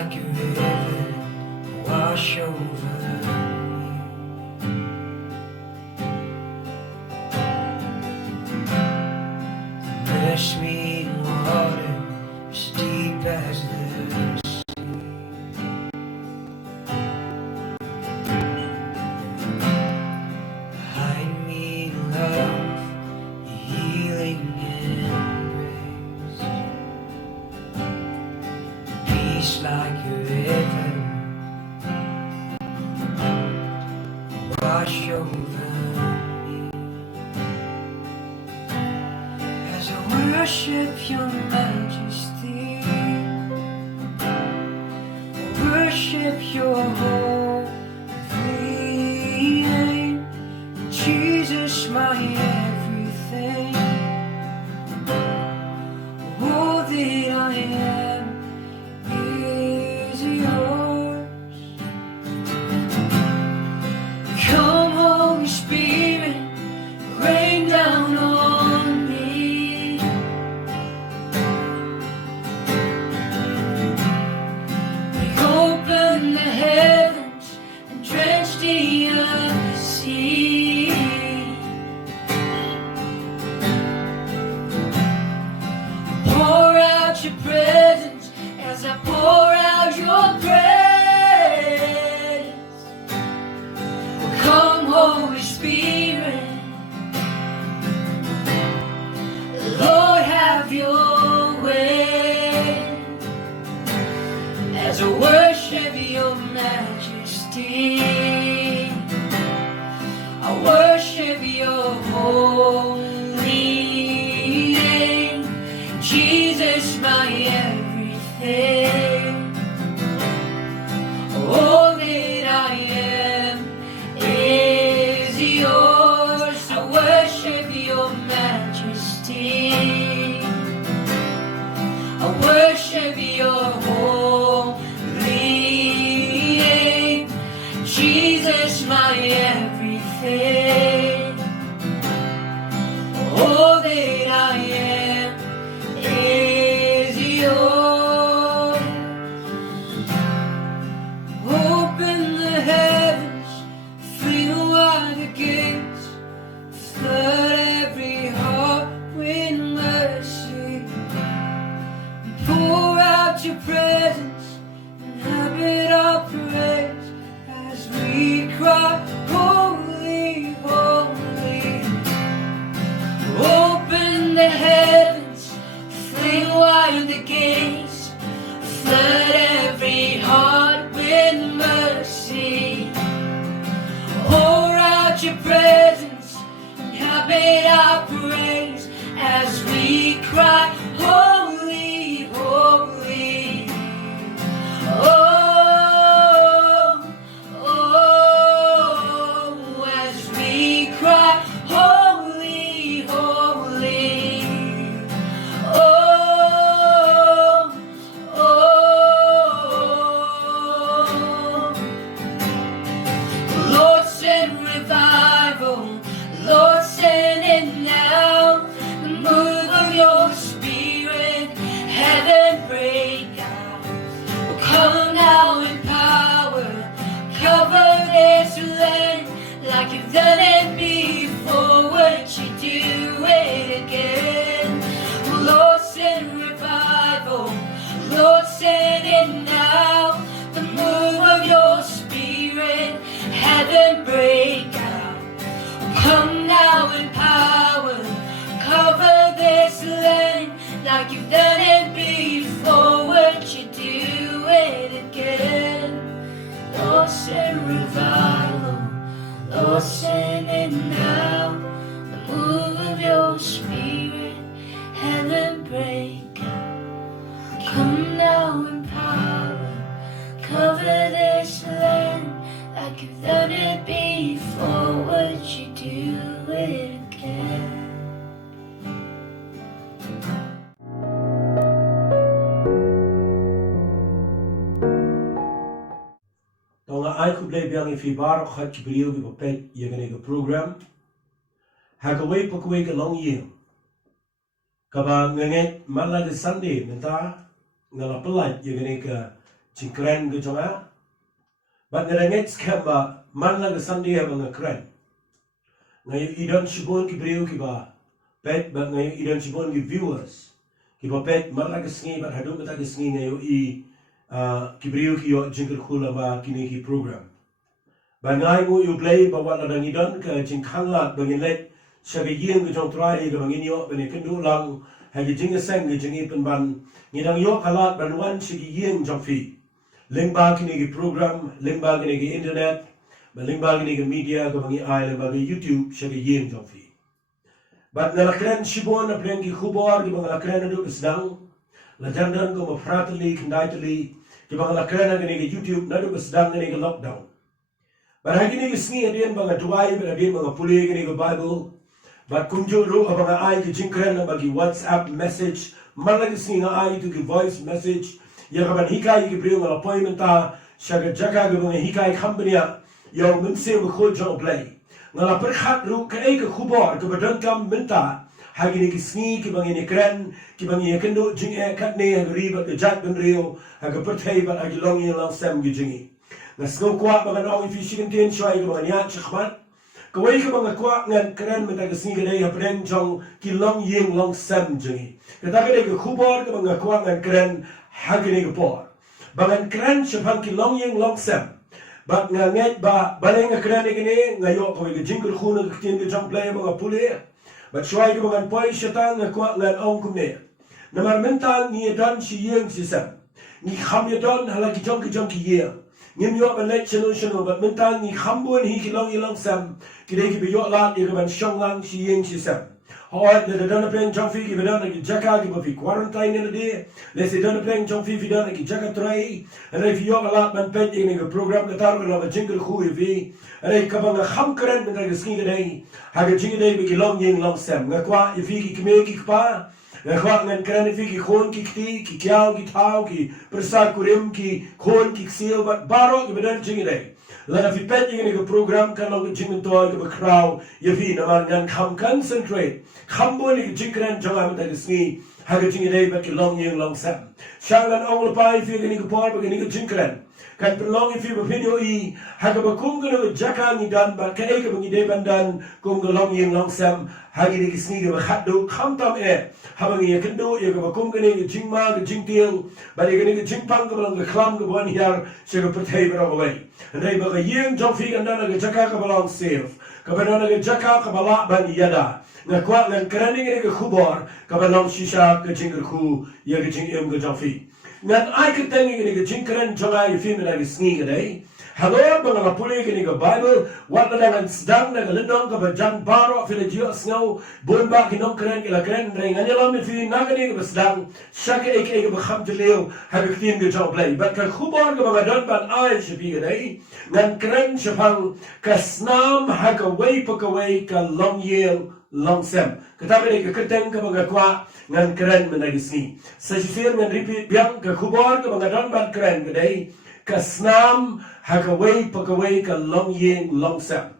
like a river wash over me. The sweet water as deep as the sea. Hide me, love, your healing embrace. Peace like a river wash over me. As I worship your majesty, I worship your holy name. Jesus, my everything, all that I am is yours. Come, Holy Spirit, rain down on me. We open the heavens and drench the sea. Pour out your presence as I pour out your praise. Come, Holy Spirit, Lord, have your way. As I worship your majesty, I worship your holy name. Jesus, my everything, all that I am is yours. I worship your majesty, I worship your holy name. Jesus, my everything, all that I am is yours. Open the heavens, fill wide the gates, flood every heart with mercy. Pour out your presence, inhabit our praise as we cry, holy, holy. Open the heavens, fling wide the gates, flood every heart with mercy. Pour out your presence, inhabit our praise as we cry, holy, holy. Oh, oh, as we cry, holy, holy. Oh, oh, Lord, send revival, Lord, send it now. The move of your spirit, heaven break out. Come now in power, cover this land like you've done it before. Would you do it again? Lord, send revival, Lord, send it now. The move of your spirit, heaven break out. Come now in power, cover this land like you've done it before. Would you do it again? Lord, send revival, Lord, send it now. The move of your spirit, heaven break out. Come now in power, cover this land like you've done it before. Would you do it again? Dan ga ik blijven in februari gaat je bril weer op je eigen programma. Ga ik weer pak weer lang hier. Kaba ngenget malah de Sunday menta ngala pelat je eigen Cing keren ke jonga. But ngerengit scam ba man lang sandi ha mga keren. Ngayon idon sibon ki brio ki ba pet ba ngayon idon sibon ki viewers. Ki ba pet malag sngi ba hadong kata sngi ngayon ki brio ki yo jingkel khula ba kini ki program. Ba ngai mo yu play ba wala dang idon ka jing khanlat bangin let sabi yeng ke jong try ke bangin yo bani kendu lang ha ki jing seng ke jing ipen ban ngidang yo kalat ban wan sigi yeng jong fi. Lingba kini ki program, lingba kini ki internet, lingba kini ki media, kabangi ay, lingba ki YouTube, siya ki yeng jong fi. But nalakren shibon na preng ki khubor, ki mga lakren na do kasdang, lajandan ko mapratali, kindaitali, ki mga lakren na kini ki YouTube, na do kasdang kini ki lockdown. But ha kini ki sngi adin mga duway, but adin mga puli kini ki Bible, but kunjo ro ka mga ay ki jingkren na bagi WhatsApp message, malagi sngi nga ay to ki voice message, ya kaban hikai ki brio ngal appointment ta shaga jaga ga mga hikai company ya minse mo khol jong play ngal perkhat ru ka e ka khubor ka badan kam minta hagi ni sngi ki bangi ni kren ki bangi kendo jing e kat ne ri ba ka jak ben rio ha ka perthai ba agi long yin lang sam gi jingi ngasgo kwa ba ga ong fi shikin tin shwai ga mga nya chkhmat ka wai ka mga kwa ngan kren minta ka sngi ga dei ha pren jong ki long yin long sam jingi ka ta ga ka khubor ka mga kwa ngan kren hagini gepor. Bangan keren sepang ki long yeng long sem. Bak nganget ba baleng keren igini ngayo ko ge jingkul khuna ke tin ge jong play ba puli. Bat shwai ge bangan poi shatan nga kwa ngan ong kumne. Namar mental ni dan si yeng si sem. Ni kham ye don hala ki jong ki ye. Ngim yo ban let chenu bat mental ni khambun hi ki long sem. Ki de ki be yo lat ye ban shong lang si yeng si sem. Hoy de dona pleng jong fi ki bedana ki jaka ki fi quarantine in de le se dona pleng jong fi dana ki jaka trai en if yo ala man pet in ge program ka tar na jingle khu fi en ka bang kham karen met ge skin ge ha ge jingle de ki long yeng long sem nga kwa fi ki kme ki pa nga kwa ngan karen fi ki khon ki ti ki kyao ki thao ki prasa kurim ki khon ki sil bat baro ki bedan jingle de la fi pet in ge program ka long jingle to ge crowd ye fi na man ngan kham concentrate khambon ki jingkran jonga mata sni ha ge jingle de ba ki long yeng long sam shanglan ong pai fi ge ni ko par ba ge ni ko jingkran kan prolong fi ba video I ha ge ba kum ge jaka ni dan ba ka e ge ngi de bandan kum ge long yeng long sam ha ge ni sni ge ba khat do kham tam e ha ba ngi ken do ye ge ba kum ge ni jingma ge jingtiel ba ge ni ge jingpang ge long ge khlam ge bon hier se ge prthei ba away en re ba ge yeng jong fi ge dan ge jaka ge ba long safe ka ba dan ge jaka ka ba la ban yada na kwa ngan kraning ge khubor ka ba long shisha ge jingr khu ye ge jing em ge jong fi ngan ai ke tengi ge jingkran jonga ye fi me na ge sni ge dai hello ba nga puli ge ni ge Bible wat na ngan sedang na ge lendong ka ba jan baro fi le jio snow bon ba ki nong kran ge la kran ring an yelo me fi na ge ni ge sedang shake ek ge ba kham te leo ha ge tin ge jong play ba ka khubor ge ba don ban ai shi bi ge dai ngan kran shapang ka snam ha ka wei pa ka wei ka long yel long sem katabe ke keteng ke baga kwa ngan keren menagisi sajifir ngan repeat biang ke khubor ke baga don ban keren ke dai ka snam ha ka wei pa ka wei ka long yeng long sem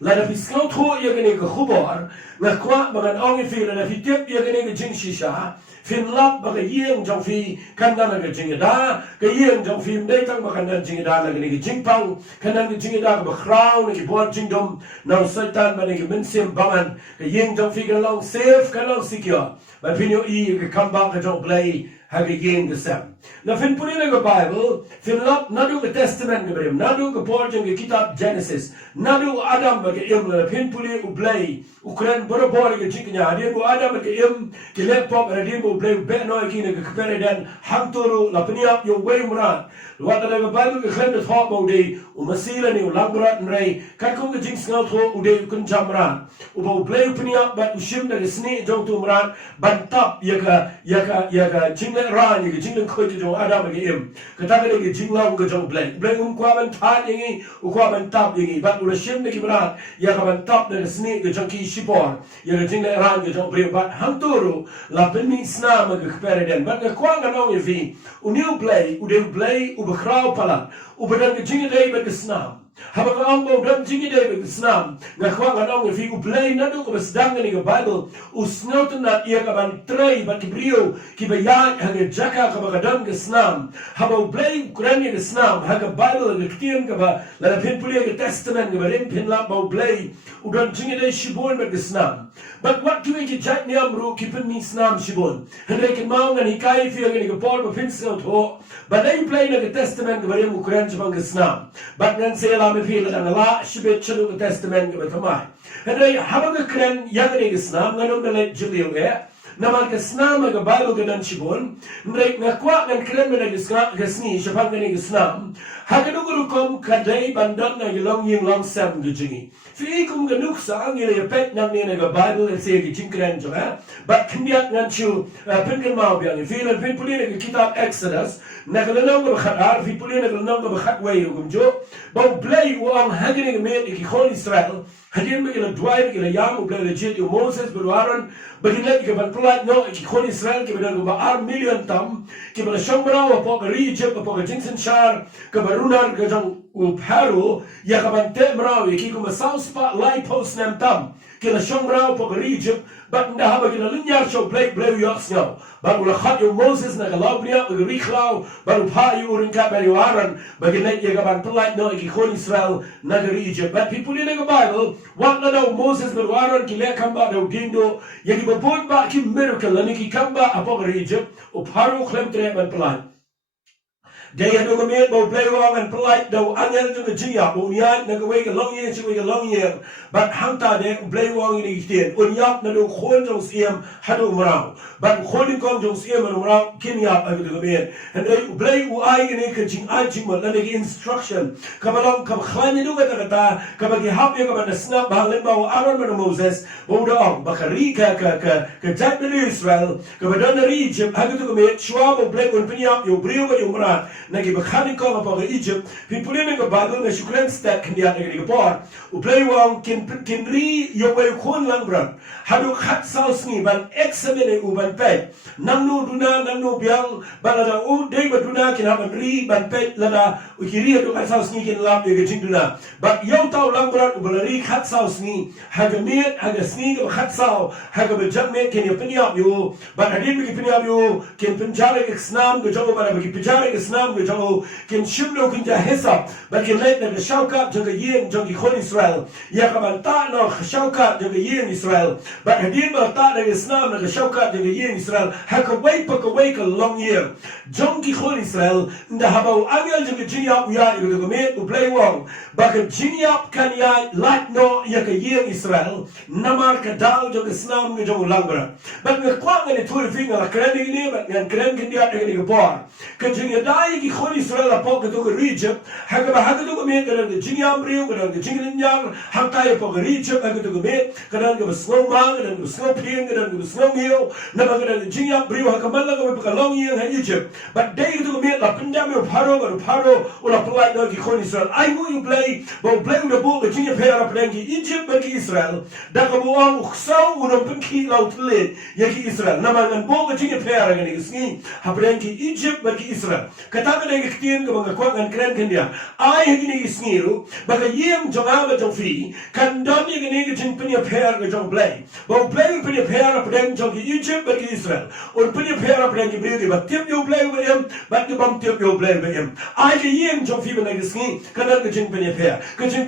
la da fiskau tho ye ke ke khubor na kwa baga ong fi la da fi tip ye ke ke jing shisha fin lap baga yeng jong fi kan na ke jing da ke yeng jong fi dai tang baga na jing da la ke jing pang kan na ke jing da ba crown ke bo jing dom na satan ba ke min sim bangan ke yeng jong fi ke long safe ke long secure ba fin yo I ke come back ke jong play ha ke yeng ke sam na fin puni na ke Bible fin lap na do ke testament ke brim na do ke por jing ke kitab Genesis na do Adam ba ke im la fin puni u play ukran boro boro ke jing nya dia bu Adam ke im ke laptop ra dia bu play be no ki ne ke pere dan hang toro la pniap yo wei mura wat da ke Bible ke khen de thok bo de u masila ni u langrat nrei kan kum ke jing sngal tho u de kun jamran u bo play pniap ba u shim da ke sni jong tu mran ban tap ya ka jing le ra ni ke jing le khoi jong Adam ke im ke ta ke jing long ke jong play kwa ban tha ni u kwa ban tap ni ba u shim de ki mran ya ka ban tap de sni ke jong ki shipor ya ke jing le ra ke jong bre ba hang toro la pni sna ma ke pere den ba ke kwa nga no ye vi u new play u de play u begrauw pala u bedan ke jing le ba ke snam Haba ka ang mo dan jingi day be snam. Nga kwa nga nong fi uplay na do ko basdang ni ka Bible. Usnout na iya ka ban tray ba kibriyo ki ba ya haga jaka ka ba dan ka snam. Haba uplay Quran ka snam haga Bible ka tiyan ka ba la pin puli ka Testament ka ba rin pin la ba uplay udan jingi day shibon ba ka snam. But what do we get jack ni amru ki pin ni snam shibon. Hande kin mau nga hikai fi nga ni ka Paul ba pin snot ho. But they play na ka Testament ka ba rin Quran ka snam. But ngan sela me feel ang la shibet chulu Testament ka tamai. Henry habaga kren yagani islam nganom na Julio naman kasnam ang Bible ka ng shibon. Henry ngakwa ng kren mo na gasni siya ngani islam. Haganugurukom kaday bandan na ilong yung long sam gujingi. Fi kum ganuk sa ang ilapet ng ni nga Bible at siya gijing kren siya. But kandiat ngan siya pinkan mao biyang. Fi lang pinpuli na kitab Exodus. Nakalanong nga bakadar. Fi puli nakalanong nga bakadway yung kumjo. Bang play uang hagani nga men ikikon Israel. Hadin magila duay magila yam ubla legit yung Moses berwaran baginat ka ban pulat no ikikon Israel ka ban ba million tam ka ban siyambraw apo ka Egypt apo ka Jinsen Shar ka barunar ka jang uparo ya ka ban temraw ikiko masaw spotlight post nam tam kila siyambraw apo ka Egypt but nda haba gila linyar siya blake blue yoks nga bago lakat yung Moses na kalaw niya magriklaw bago pa yung uring ka bariwaran baginat ya ka ban pulat no ikikon Israel na ka Egypt but people in the Bible wak na daw Moses berwaran kila kamba daw dindo yang ibabot ba ki miracle na nikikamba apo ka Egypt o paro klem treman pelan. Daya no gamit mo play wrong and polite daw angel to the jiya unyat na gaway ka long year siya ka long year but hangta de play wrong ini kitien unyap na no khon jong siem hadu mrao but khon kong jong siem no mrao kinyap ang gamit and they play uai ini ka jing ai jing mo na instruction kabalong kabkhlan ni duga kata kabagi hap ya ka na snap bahalin ba aron mo Moses o daong bakari ka jat na Israel kabadon na Egypt hadu to gamit shwa mo play un pinyap yo brio ba yo mra nagi bakhani ko pa Egypt pipulin ng Bible na shukran stat kandiya nagi gapor u play wang kin ri yo way khon lang bran hadu khat saus ni ban examine u ban pe namnu duna namnu biang balada u dei baduna kin haban ri ban pe lada u kiri hadu khat saus ni kin lam ye gajing duna but yo taw lang bran u balari khat saus ni hagamit hagasni ga khat saw hagab jamme kin yo pinyap yo but hadin bi pinyap yo kin pinjare islam go jogo bara bi pinjare islam go kin shimlo kin ja hesab ba kin let na shaukat joga yin jogi khon Israel ya kaman ta no shaukat joga yin Israel ba hadin ba ta na islam na shaukat joga yin Israel haka wait pa ka long year jogi khon Israel nda habaw angel joga jinya ya go go me to play wrong ba ka jinya kan ya lat no ya ka yin Israel namar ka dal joga islam go joga langra ba nga kwa nga ni tur finga la kredi ni ba nga kredi kin dia ni go por ka jinya dai ki khon Israel apo ka to Egypt haga to me ka the jinya brio ka the jinya nyang hangtai apo ka Egypt haga to me ka ka snow mang ka snow ping ka snow meal na ka the jinya brio haga mala ka long year ha Egypt but day to me la pinjam yo paro ula polite no ki khon Israel I go you play the ball the jinya pair up ki Egypt ba ki Israel da ka mo ang uksaw uno pinki laut le ya ki Israel na man ball the jinya pair ka ni sni ha ki Egypt ba ki Israel kata ka kitien ka mga kwang ang kren kandia ay hagini isngiru baka yem jongama jong fi kan dami gani ka jing pinya pair ka jong play ba play pinya pair up den jong Egypt ba ki Israel or pinya pair up den ki bili ba tip yo play with him ba ki bam tip yo play with him ay ka yem jong fi ba na isngi kan ka jing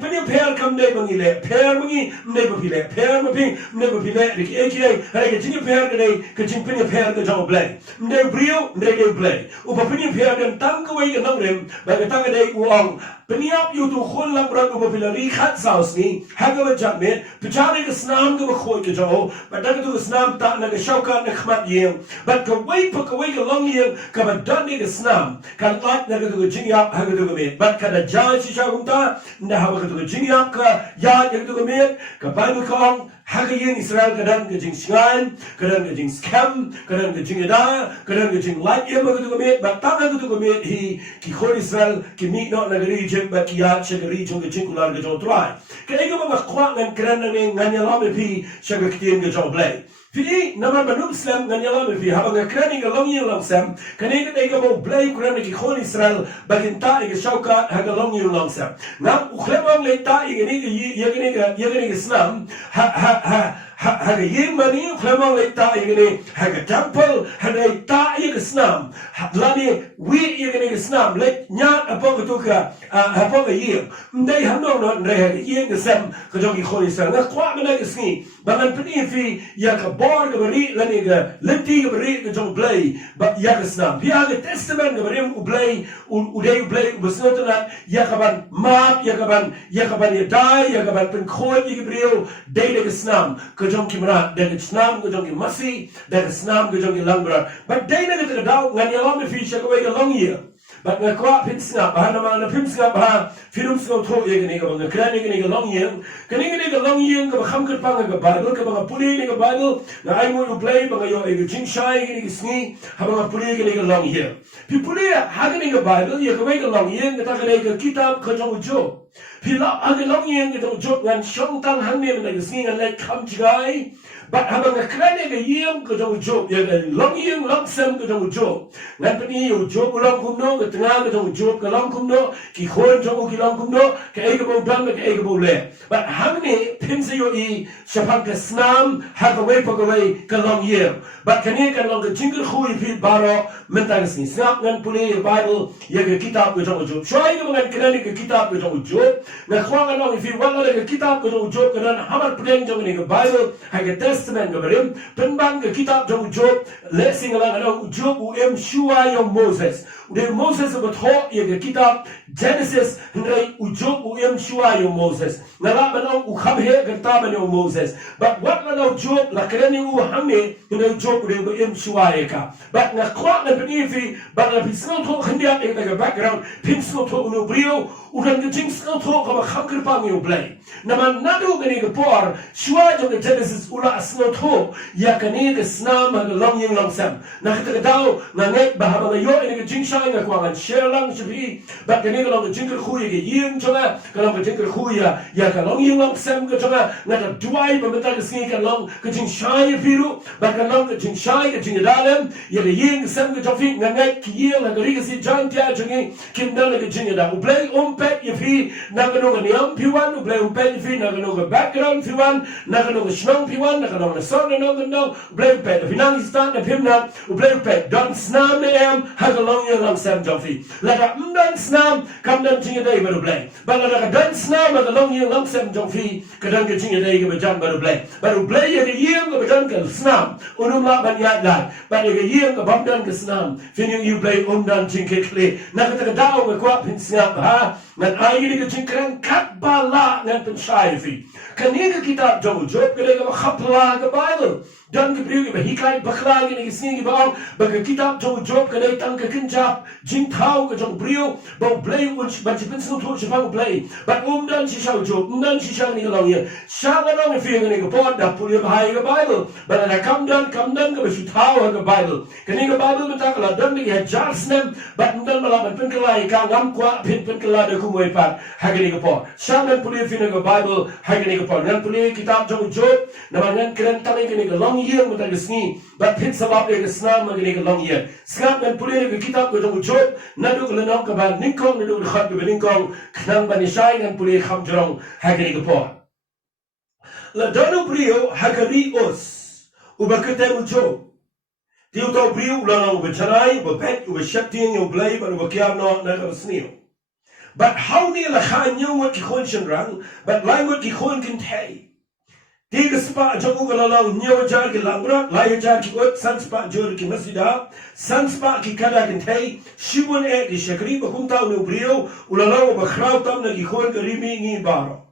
pinya pair kam dai bangi le pair bangi ne ba fi le pair ma ping ne ba fi le ki aka ay ka jing pair ka dai ka jing pinya pair ka jong play ne brio ne ke play u ba pinya pair kan tang ka way ka nang rem ba ka tang dai uang peniap yu tu khon lang bran u pilari khat saus ni haga ba jamme pichare ka snam ka khoi ka jo ba da ka snam ta na ka shauka na khmat yem ba ka way ka long yem ka ba dan ni ka snam ka lat na ka jinya haga tu me ba ka da ja si sha gum ta na ha ba ka jinya ka ya ka tu me ka ba nu kong haga yin Israel ka dan ka jing shan ka dan ka jing scam ka dan ka jing da ka dan ka jing light yem ka tu me ba ta ka tu me hi ki khon Israel ki mi no na Egypt ba ki ya che region ke chikular ke jo trai ke ego ba kwa ngan kran na ngan ya la me pi che ke tien ke jo blay Fili nama banum Islam nganyala me fi habang krani ga long yin long sam kani ga ga mo blay krani ki khon Israel bagin ta ga shauka ha ga long yin long sam nam ukhlebang le ta igani ga Islam ha ga yin mani ukhlebang le ta igani ha ga temple ha ga ta ga Islam lani wi igani ga Islam le nya apa ga to ka apa ga yin ndai ham no no ndai ha yin ga sam ga jong ki khon Israel na kwa ga ga sni bangan peni fi ya ka bor ga bari lani ga leti ga bari ga jong blay ba ya ga Islam ya ga testament ga bari u blay u dei u blay u besnotna ya ka ban map ya ka ban ya dai ya ka ban pen khoi ga bari dei ga Islam ga jong ki mara da ga Islam ga jong ki masi da ga Islam ga jong ki langbra ba dei na ga dau ngan ya lam fi sha ga ga long year but nga kwa pinsnga ba na ma na pinsnga ba film sno tho ye ga ba nga krani ga long year kani ga long year ga kham ka pa ga Bible ka ba puli ga Bible na ai mo you play ba yo e jing shai ga sni ha ba puli ga long year pi puli ha ga Bible ye ga long year ga ta ga kitab ka jong jo pi la ga long year ga jong jo ngan shong tang han ne ga sni ga le kham jigai but ha ba krani ga year ka jong jo ye ga long year long sem ka jong jo ngan pa ni yo jo long kum no ga tanga ga jong jo ka long kum no ki khon jong ki long kum no ka e ga bo dang ka e ga bo le but ha ne pin se yo i shapang ka snam ha ga we pa ga we ka long year but kan ye ka long ga jingle khu pi baro mentang sni snap ngan puli Bible ye ga kitab ga jong jo shoi ga ngan krani ga kitab ga jong jo na khwa ga long fi wala ga kitab ga jong jo ka nan hamar pudeng jong ni ga Bible ha ga testament ga barim penbang ga kitab jong jo le singala ga jo u em shua yo Moses de Moses ba tho ye ga kitab Genesis ndai u jo u em shua yo Moses na la ba no u kham he ga ta ba yo Moses but what la no jo la krani u hamme ndai jo u de u em shua ye ka but na kwa na bini fi ba na pisno tho khandia e ga background pisno tho no brio u dan ga jing sno tho ka ba kham kir pa mi u blai na man na do ga ni ga por shua jo ga Genesis u la sno tho ya ka ni ga snam ga long yin long sam na ka ga dau na net ba ha ba yo e ga jing shai ga kwa ga share lang shi ba ka ni ga long jing kir khu ye ga yin jo ga long ga jing kir khu ya ka long yin long sam ga jo ga na da duai ba ta ga sni ka long ga jing shai fi ru ba ka long ga jing shai ga jing dalem ye ga yin sam ga jo fi na ngai ki ye na ga ri ga si jan tia jing kim na ga jing da u play pet ye fi na ga no ga niam pi wan u play pet ye fi na ga no ga background fi wan na ga no ga shnong pi wan na ga no ga son na no ga no play pet fi na stan na pim na u play pet don snam ne am ha ga long ye long sam jo fi la ga dan snam kam dan jing da ba play ba la ga dan snam ga long ye long sam jo fi ka dan ga jing da ga jan ba play ye ga ye ga dan ga snam unum la ban ya da ba ye ga ye ga bam dan ga snam fin you play dan jing ke kle na ga ta da ga kwa pin snam ha nan ai ni ga jing kran kat ba la nan pen shai fi kan ni ga kitab jo jo ga ga khapla ga Bible dan ke priu ke hikai bakla ke ni sini ba ba ke kitab jo jo ke dai tang ke kinjap jing thau ke jo priu ba play un ba chi pin so tho chi ba play ba dan chi shau jo dan chi shang ni ga long ye sha ga long fi ga ni ga pot da pu ye hai ga Bible ba na kam dan ke ba shi thau ga Bible ke ni ga Bible ba ta ka dan ni ha jar snem ba dan ba la ba pin ka lai ka ngam kwa pin ka la de ku moi pa ha ga ni ga pot sha dan pu ye fi ga Bible ha ga ni ga pot dan pu ye kitab jo jo na ba ngan kren ta ni ga long year mo ta sni ba pin sabab le snam ma ga long year skap dan pu ye ga kitab ko jo jo na do ga na ka ba ning kong na do khat ga ning kong knang ba ni shai dan pu ye kham jrong ha ga ni ga pot la dano brio ha ga ri os u ba kete mo jo Tiu tau brio la na u ba chanai ba pet u ba shakting u blai ba u ba kia no na ga snio but how ni la kha nyu wat ki khon shen rang but lai wat ki khon kin thai Tiga spa jogu ga la nyu jar ki langbra lai jar ki ot san spa jor ki masida san spa ki kada kin thai shibun e ki shakri ba kum tau no brio u la ba khrau tam na ki khon ka rimi ngi baro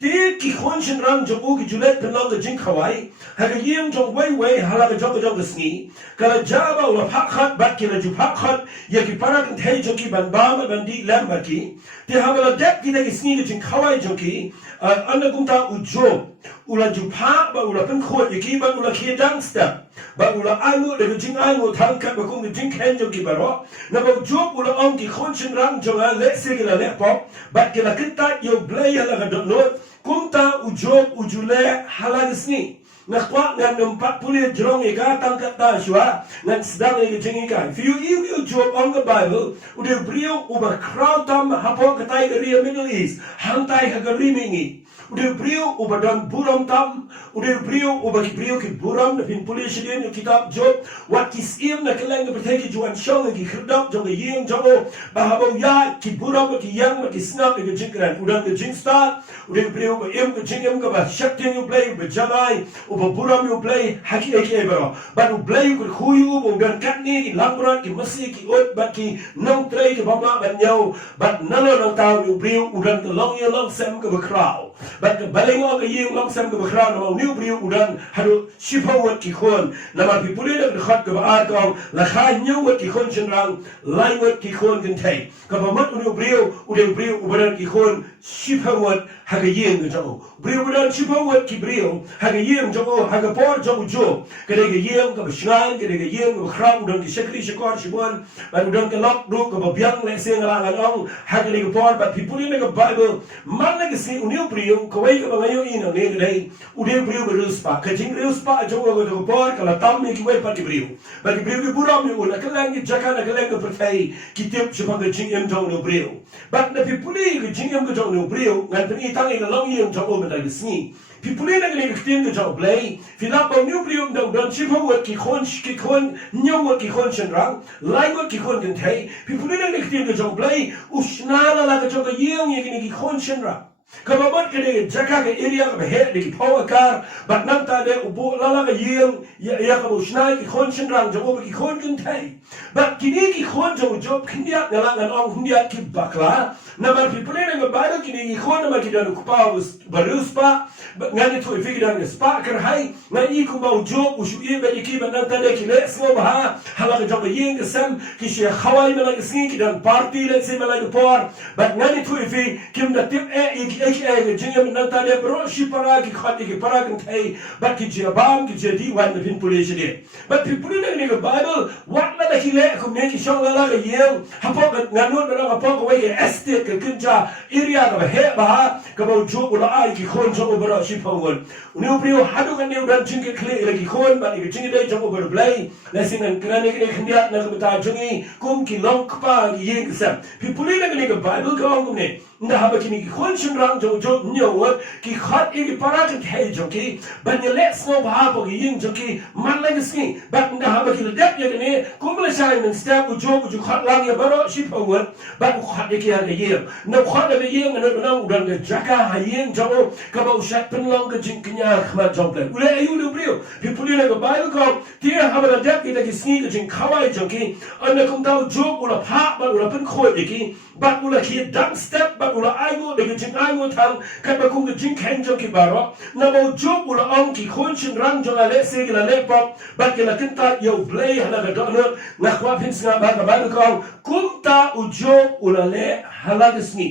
Ti ki khon shen rang jogu ki julet pen long ga jing khawai ha ga yim jong wei hala ga jog sni kala jaba u la phak khat bat ki la ju phak khat ye ki para kin thai jo ki ban ba ma ban di lam ba ki ti ha ga la dep ki da ki sni ga jing khawai jo ki anda kum ta u jo u la ju phak ba u la pen khot ye ki ba u la ki dang sta ba u la ai mo de jing ai mo thang kat ba kum ki jing khen jo ki ba ro na ba jo u la ong ki khon shen rang jo la le se ki la le pop bat ki la kin ta yo blay hala ga do no Kumta ujok ujule halagisni. Nakwa ngan 40 jerong ika tangkat ta syua ngan sedang ika jeng ika. If you Job on the Bible, udah beliau ubah crowd tam hapo katai dari Middle East, hantai hagarimingi. Udah beliau ubah dan buram tam, udah beliau ubah beliau ki buram na pin pulis dia ni kitab Job, wat kisim na keleng berteki juan syong ki kherdap jong yeng jong bahabo ya ki buram ki yang ki snap ki jingran, udah ki jing start, udah beliau ubah ke jing ke bah syakti you play berjamai, ubah buram you play haki eke baro, baru play ku khuyu ubah kat ni ki langrat ki mesti ki ot bat ki nong tray ki bama ban nyau, bat nalo nong tau you beliau udah ke long ye long sem ke crowd. But the balingo ke yeng long sam ke bakra na new brio udan haru shipa wat ki khon na ma pi puli na khat ke ba ka la kha nyu wat ki khon chen rang lai wat ki khon kan thai ka ba mat new brio udan ki khon shipa wat ha ke yeng ke jo brio udan shipa wat ki brio ha ke yeng jo ha ke por jo ke de yeng ke shang ke de yeng ke khram udan ki shakri shakor shibon ba udan ke lok du ke ba byang le seng la ngang ha ke de por ba pi puli na ke bible man na ke si new yung kawai ka bangayo ino ni dai ude brio berus pa kajing berus pa jo go go por kala tam ni kiwai pa brio ba brio ki buram ni una kalang ki jaka na kalang ka pertai ki tip chapa ka jing em jong no brio ba na pi puli ki jing em ka jong no brio ngan pani tang ina long yung jong o ba dai sni pi puli na ni ki tin ka jong blai fi la ba new brio dong don chipa wat ki khon nyo wat ki khon chen rang lai wat ki khon kan thai pi puli na ni ki tin ka jong blai usna la ka jong ka yeng ye ki khon chen rang Kababat kene jaka ke area ke he de ki power car bat nam ta de ubo lala ke yeng ya ka usnai ki khon chen rang jo ki khon kin thai bat kini ki khon jo khindia ngala ngan ong khindia ki bakla na ma pi pule na ba do kini ki khon ma ki dan ku pa barus pa ngani to fi dan spa ker hai na i ku ba jo u shu e be ki ban ta de ki le smo ba hala ke jo ke yeng ke sam ki she khawai ma la ke sin ki dan party le se ma la ke por bat ngani to fi kim da tip e Eke jingam nantale bro shipara ki khati ki paragan thai but ki jabam ki jadi wan the pin police de but people in the Bible what la ki le ku ne ki shong la ga yel hapo nganu na ga po ko we estate ke kinja area ga he ba ka bo jo la ai ki khon jo bro shipawon unu prio hadu ga ne dan jing ki kle ki khon ba ki jing de jo bro blai la sin an krani ki khniat na ga ta jungi kum ki long pa yeng sam people in the Bible ga ong ne nda haba kini ki khon chen rang jo nyawat ki khat ki parak thai jo ki ban ye let snow ba bo ki yin jo ki man la ski bat nda haba ki dep ye ne kumla shai men step u jo khat lang ye baro shi pawat bat khat ki ya ye na khat ye ye na na udan ge jaka ha yin jo ka ba shat pen long ge jing knya khma jo ple ule ayu lu brio pi puli na ga bai ko ti haba dep ki da ki ski ge jing khawai jo ki an kum dau jo ula pha ba ula pen khoi ki bat ula ki dang step ula aigo de jing aigo thang ka ba kung jing khen jo ki baro na mo jo ula ong ki khon chin rang jo la le se ki la le pop ba ki la kinta yo play hala ga do na khwa phin nga ba ka ba ko kum ta u jo ula le hala ga sni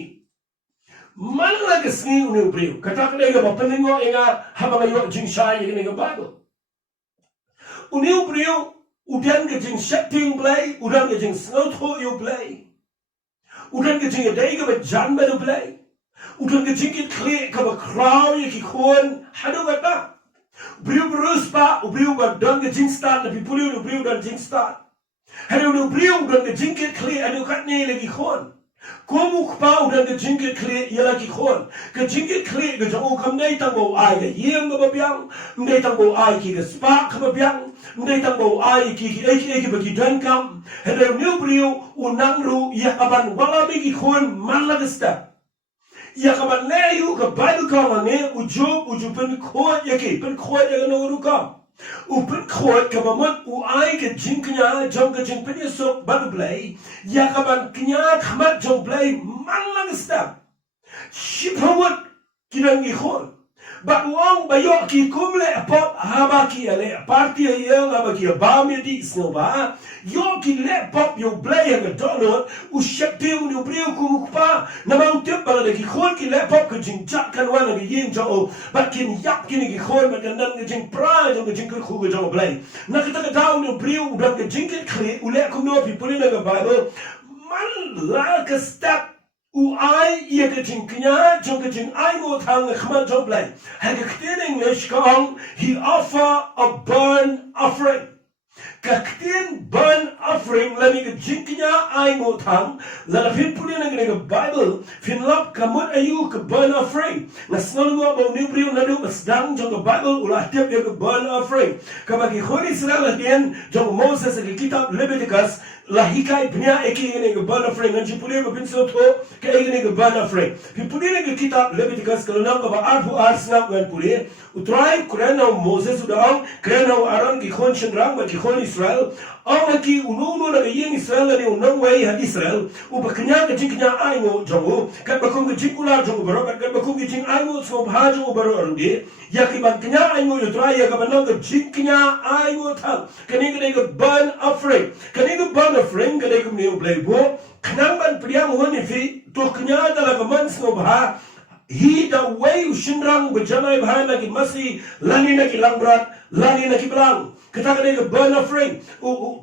man la ga sni u ne brio ka ta le ga ba peningo inga ha ba yo jing sha ye ni ga ba go u ne brio u dan ga jing setting play u dan ga jing snow tho yo play udan ke jing dai ka jan ba do play udan ke jing ke kle ka ba crown ye ki khon hadu ga ta brio brus pa brio ba dan ke jing start na people you brio dan jing start hadu no brio dan ke jing ke kle adu ka ne le ki khon komu pa udan ke jing ke kle ye la ki khon ke jing ke kle ga jo kam nei tang bo ai ga yeng ga ba byang nei tang bo ai ki ga spa ka ba byang nei tang bo ai ki ki ba ki dan kam hadu no brio unang ru ya aban wala bi ki khon man la ga sta ya kaban le yu ka bible ka ne uju pen khoi ye ki pen khoi ye no ru ka u pen khoi ka ba man u ai ke jing knya jong ka jing pen so ba blai ya kaban knya khmat jong blai man lang sta shipawat kinang gi khoi ba uang ba yo ki kumle pot haba ki ale party ye ngaba ki ba mi di sno ba yo ki le pop yo blay ga donut u shakti u no brio ku pa na ma utep ba le ki khol ki le pop ka jing chak kan wa ga yin jo ba kin yap kin ki khol ma kan nan ga jing pra jo ga jing ku ga jo blay na ka ta down no brio u ga jing ki kle u le ku no pi puli na ga ba man la ka step ai ia ke ting knya jong ke ting ai mo thang khman jong play ha ke tin English kong he offer a burnt offering Kaktin burn offering lani ke jingknya ai mo thang la fin puli na ke Bible fin lap kamut ayu ke burn offering na snol mo bo ni priu na du masdang jong ke Bible ulah tiap ke burn offering kama ki khoni Israel again jong Moses ke kitab Leviticus lahikai bnya eki ke burn offering ngan puli ko bin so tho ke ke burn offering fin puli na ke kitab Leviticus kalau nam ka ba arfu arsnap ngan puli utrai kurana Moses udang kurana Aaron ki khon shendrang ba ki khon Israel ang ki ununo na yung Israel ni unang way ha Israel upaknya ke jingknya ai mo jongo kat bakum ke jingkula jongo baro kat bakum ke jing ai mo so bha jongo baro arunde ya ki baknya ai mo yutra ya ka banang ke jingknya ai mo thang kani ke burn offering kani ke burn offering kani ke meu blai bo khnang ban priam honi fi to knya dala ka man so bha He the way shinrang berjanai bahana ki masih lani na ki langbrat lani na ki belang kita kena burn offering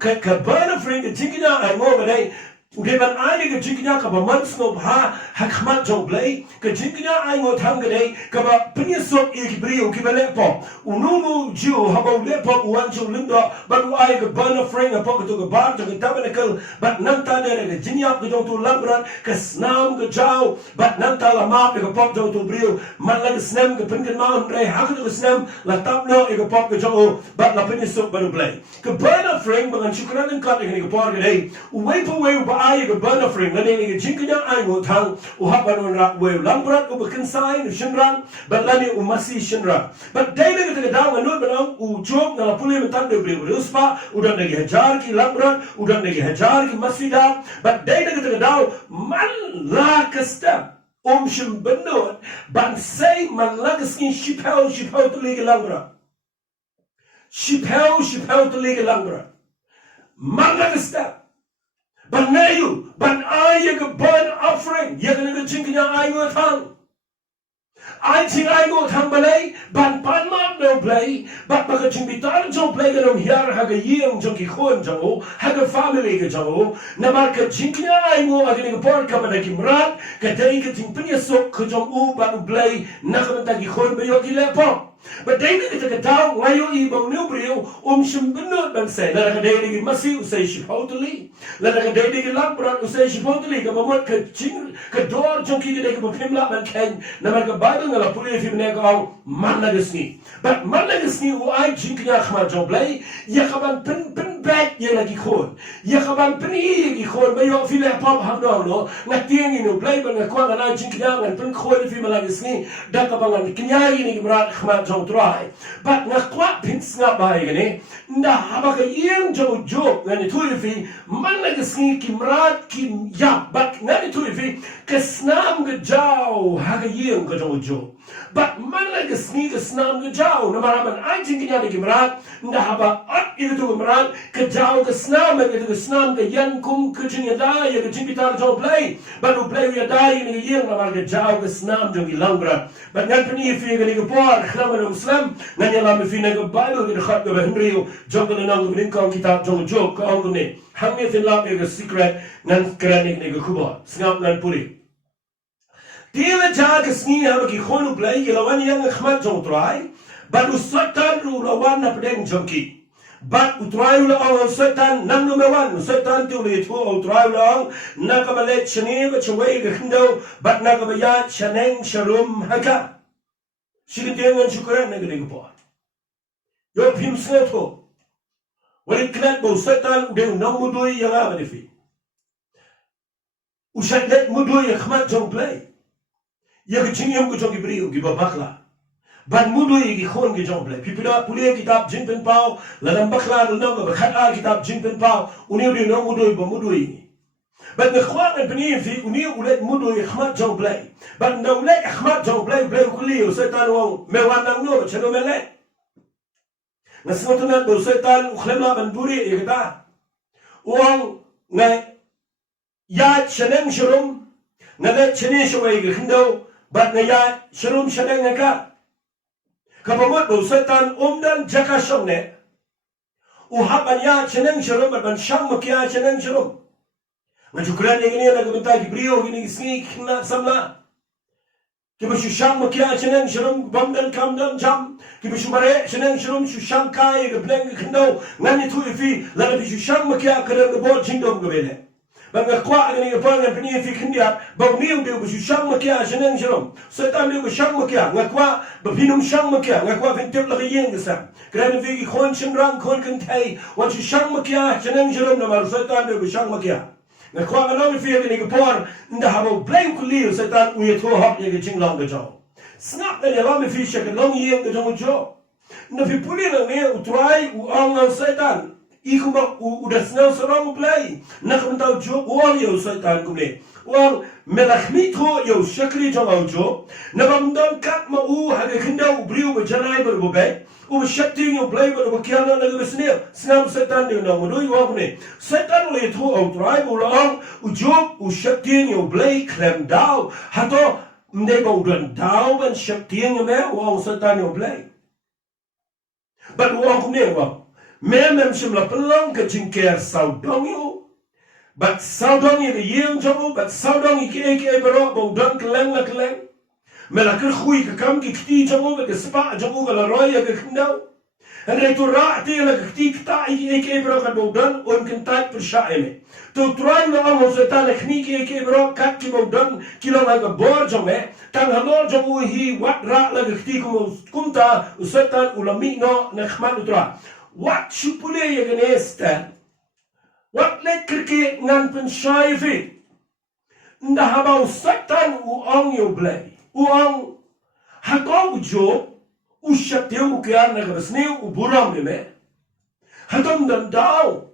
ke burn offering ke jingkina ai ngo badai udah ban ai ke jingkina ka ba mansno bha hakmat jong blai ke jingkina ai ngo thang ke dai ka ba penyesok ik brio ki bale po ununu jiu ha ba le po wan chu lindo ban ai ke burn offering apa ke tu ke bar ke tabernacle bat nam ta de ke jinyap ke jong tu langbrat ke snam ke jau bat nam ta la ma ke pop jong tu brio man la snam ke pengen ma re ha ke snam la tap no ke pop ke jong bat la penyesok baru blai ke burn offering bangan syukran dan kat ke por ke dai uwei po wei ba ai ke burn offering la ne ke jingkina ai ngo thang u ha ban ra wei langbrat u bekin sai nu shinrang bat la ni u masih shinrang bat dai ne ke daw nganut banang u job na puli mentan de brio ruspa udan ne hajar ki langbrat udan ne hajar ki masida bat dai ne ke daw man la ke step shim benot ban say man la ke skin shipel to lege langbrat shipel to lege langbrat man la ke step ban nayu ban ai ye ke burn offering ye ke ne jingknya ai ngo thang I think I go thang balay ban pan ma no play but baka jing bitar jong play ganong hiar haga yeng jong ki khon jong haga family ke jong na mar ka jingknya ai ngo agni ke por ka mana ki mrat ka dai ke jing pnya sok ke jong u ban play na ka ta ki khon be yo ki lepo but dai ne ke daw ngayo I bang new brio shim benot ban say la ka dai ni masi usai shi hoteli la ka dai ni lak bran usai shi hoteli ka mamot ka jing ka dor jong ki dai ka phimla ban ken na mar ka Bible ngala puli fi mne ka man la gesni but man la gesni u ai jingknya khma jong play ya ka ban pen back ye la ki khon ya ka ban pen hi ki khon ba yo fi le pop ha no na tieng ni play ban ka na jingknya ban pen khon fi mala gesni da ka ban knya ni mrat khma jong try but na kwa pins nga bai gani nda haba ka yeng jong job ngani tu fi man la gesni ki mrat ki ya but ngani tu fi ka snam ga jaw ha ka yeng ka jong job but man la gesni ka snam ga jaw na maraban ai jingknya ni ki mrat nda haba at itu tu mrat ka jaw ka snam ka snam ka yan kum ka jing ya da ya ka jing bitar jong play but u play ya da ni yeng na mar ka jaw ka snam jong ki langra but ngan pani fi ga ni ka por khlam Islam nanya lam fi na Bible ni khat ga Henry jong na nang ni ka kitab jong jok ka ang ni hang ni fin lap ga secret ngan kranik ni ga kuba ngap ngan puri tila ja ga sni ha ki khonu blai ki lawan yang khmat jong trai but usatan ru lawan na pedeng jong ki but utrai la ang usatan nang number 1 usatan tu le tu utrai la na ka malet chni ga chwei ga khindo but na ka ya chaneng sharum haka Sikitingan syukuran na gani ko. Yo pim seto. Wali klat bo setan de nang mudoy yang apa ni fi. Usai let mudoy khmat jong play. Ya ke chingyam ko jong ibri gi babakla. Ban mudoy gi khon gi jong play. Pipida pulia kitab jingpen pau, ladam bakla nang ba khat kitab jingpen pau, uni uri nang mudoy ba mudoy. But the Quran and Benin fi uni ulet mudo khmat jong play but no let khmat jong play kulli setan wong mewan nang no chano mele nasnotna do setan khlemla ban buri yada wong ngai ya cheneng shurum nale chene shwai ge khindo but ngai ya shurum cheneng ka kabamot do setan dan jaka shomne u haban ya cheneng shurum ban sham kya cheneng shurum Ngajukuran yang ini nak bentar Kibrio gini singi kena samla. Kiba Shushang makia cheneng shirum bamdan kamdan jam. Kiba Shumare cheneng shirum Shushang kai gebleng kendo ngani tu ifi lana bi Shushang makia keren gebo jingdom gebele. Bangga kwa gini gebo ngan peni ifi kendia bang niu dia bi Shushang makia cheneng shirum. Setan dia bi Shushang makia ngakwa bapinum Shang makia ngakwa vintip lagi yeng gesam. Keren ifi ki khon chengrang khon kentai wan Shushang makia cheneng shirum namar setan dia bi Shang makia. Nga kwa nga nang fiya gini kapor nda habo blame kuliyo setan uye to hop ye jing long ga jo snap na ya me fi shek long ye ga jo jo na fi puli na ne utrai u ang setan ikuma u da snel sarong play na kamta jo u ang yo setan kumne u ang melakhmi to yo shakri jo jo na bamdan kat ma u ha ga kinda u briu ba janai ber bo be u shakti yo play ber bo kiana na ga snel snam setan de no mo do yo kumne setan le to o trai u lang u job u shakti yo play klem dau hato mde bo dan dau ban shakti yo me u ang setan yo play but u ang kumne wa mem shimla pelong ka jingker saudong yo but saudong ye yeng jo but saudong ye ke bro bo dan kleng la kleng mela ker khui ka kam ki kti jo ba ke spa jo ga la roya ka kndau en re to ra te la kti kta ye ke bro ka bo dan on kan tat per shaime to try na am so ta la khni ke bro kat ki bo dan kilo la ga bor jo me tan ha lo jo hi wat ra la kti kumta usatan ulami no na khman utra what shupule ye ganesta what let kirke ngan pen shaifi nda haba usatan u ang yo blay u ang hakong jo u shapte u kyan na gabsne u buram me hatom dan daw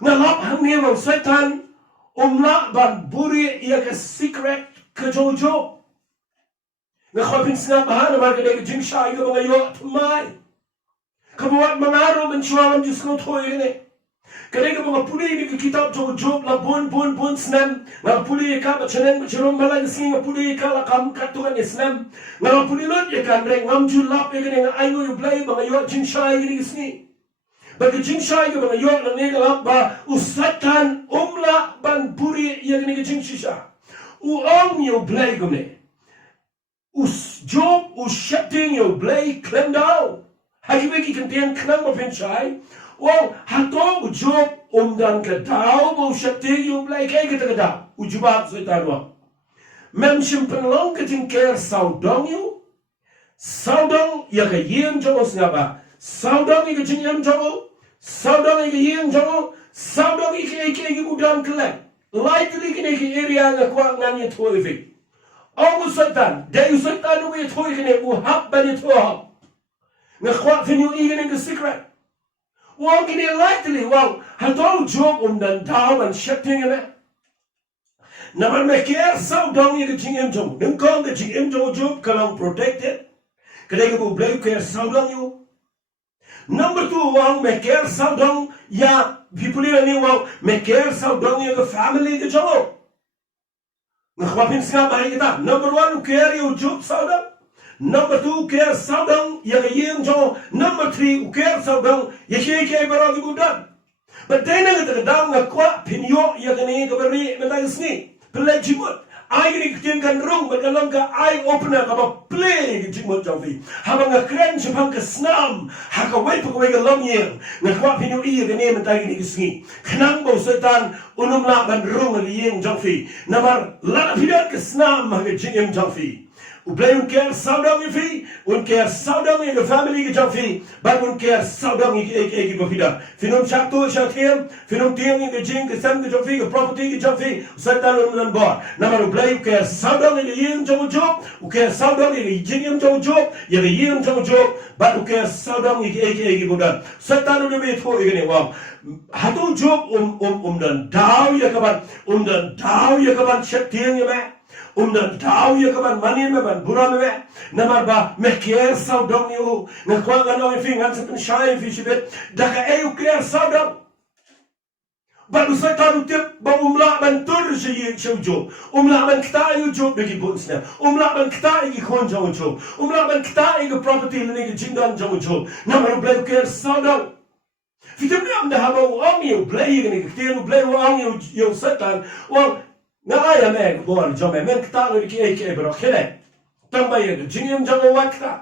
na lap hamne mo satan umla ban buri ya ka secret ka jojo na khapin sna bahana mar ka jing shai yo ngayo mai kabuat mangaro mencualam jusno thoy ne kadang mga puli ni kitab job la bon snam na puli ka ba cheneng chirom malang sing puli ka la kam katuan islam na puli lot ye kan reng ngam julap ye ne ayo you play ba yo jin shai ni sni ba jin shai ba yo na ne la ba usatan umla ban puri ye ne jin shisha u om you play gumne us job us shutting you play klem down Hagi wiki kantian knang mo pinchai. Well, hato ujob dan kadao mo shakti yung blay kay kita kadao. Ujubab sa itanwa. Mem shimpan long kating care saudong yu. Saudong yaga yeng jongo singaba. Saudong yaga jing yem jongo. Saudong yaga yeng jongo. Saudong yaga udan kelek. Lightly kini ki area nga kwa ngani toy vi. Omu satan. Dayu satan uwi toy kini uhap bani toy. Ngakwat finyo igen in secret. Wang kini lightly wang hato job dan daw and shifting in it. Naman me care saudong ye jingem jom. Nengkong the jingem job kalang protected. Kadang ko blay care saudong you. Number 2 wang me care saudong ya people ni wang me care saudong ye family the job. Ngakwapin singa bahay kita. Number 1 care you job saudong. Number 2, care saudang yang yeng jo. Number 3, care saudang yang ke barang ibudan. But then ang tagadang ngakwa pinyo yang ni kabari mentang sni. Play jimut. Ay ni kitian rung bagalang ka eye opener ka ba play jimut jawi. Habang ngakren sipang ka snam hakaway pagaway ka long yeng. Ngakwa pinyo yang ni mentang ni sni. Kenang mo setan unum la ban rung yeng jawi. Namar la pidan ka snam haga jingem jawi. Ublay care saudang ifi, care saudang in the family jafi, but care saudang eki bafida. Finum chapto shakiem, finum tiang in the jing, the sam jafi, the property jafi, satan on board. Namar ublay care saudang in the ying job, care saudang in the jingim job, ye the ying job, but care saudang eki budan. Satan on the way to igni wow. Hatu job dan daw yakaban, dan daw yakaban shaktiang yame. Dan tahu ya kapan mani meban buram me namar ba me care saudong yu ngakwa ngano ifi ngan sepen shai fi shibet daka eu care saudong baru saya tahu tiap ba umla ban tur shi shaujo umla ban kita yu jo begi bunsna umla ban kita igi khon jo umla ban kita igi property ne igi jingdan jo namar blai care saudong Fitemliam dah haba wang you play ni ketiru play wang you setan wang ngaya me bor jome men kta ni ki bro khele tamba ye jingem jango wakta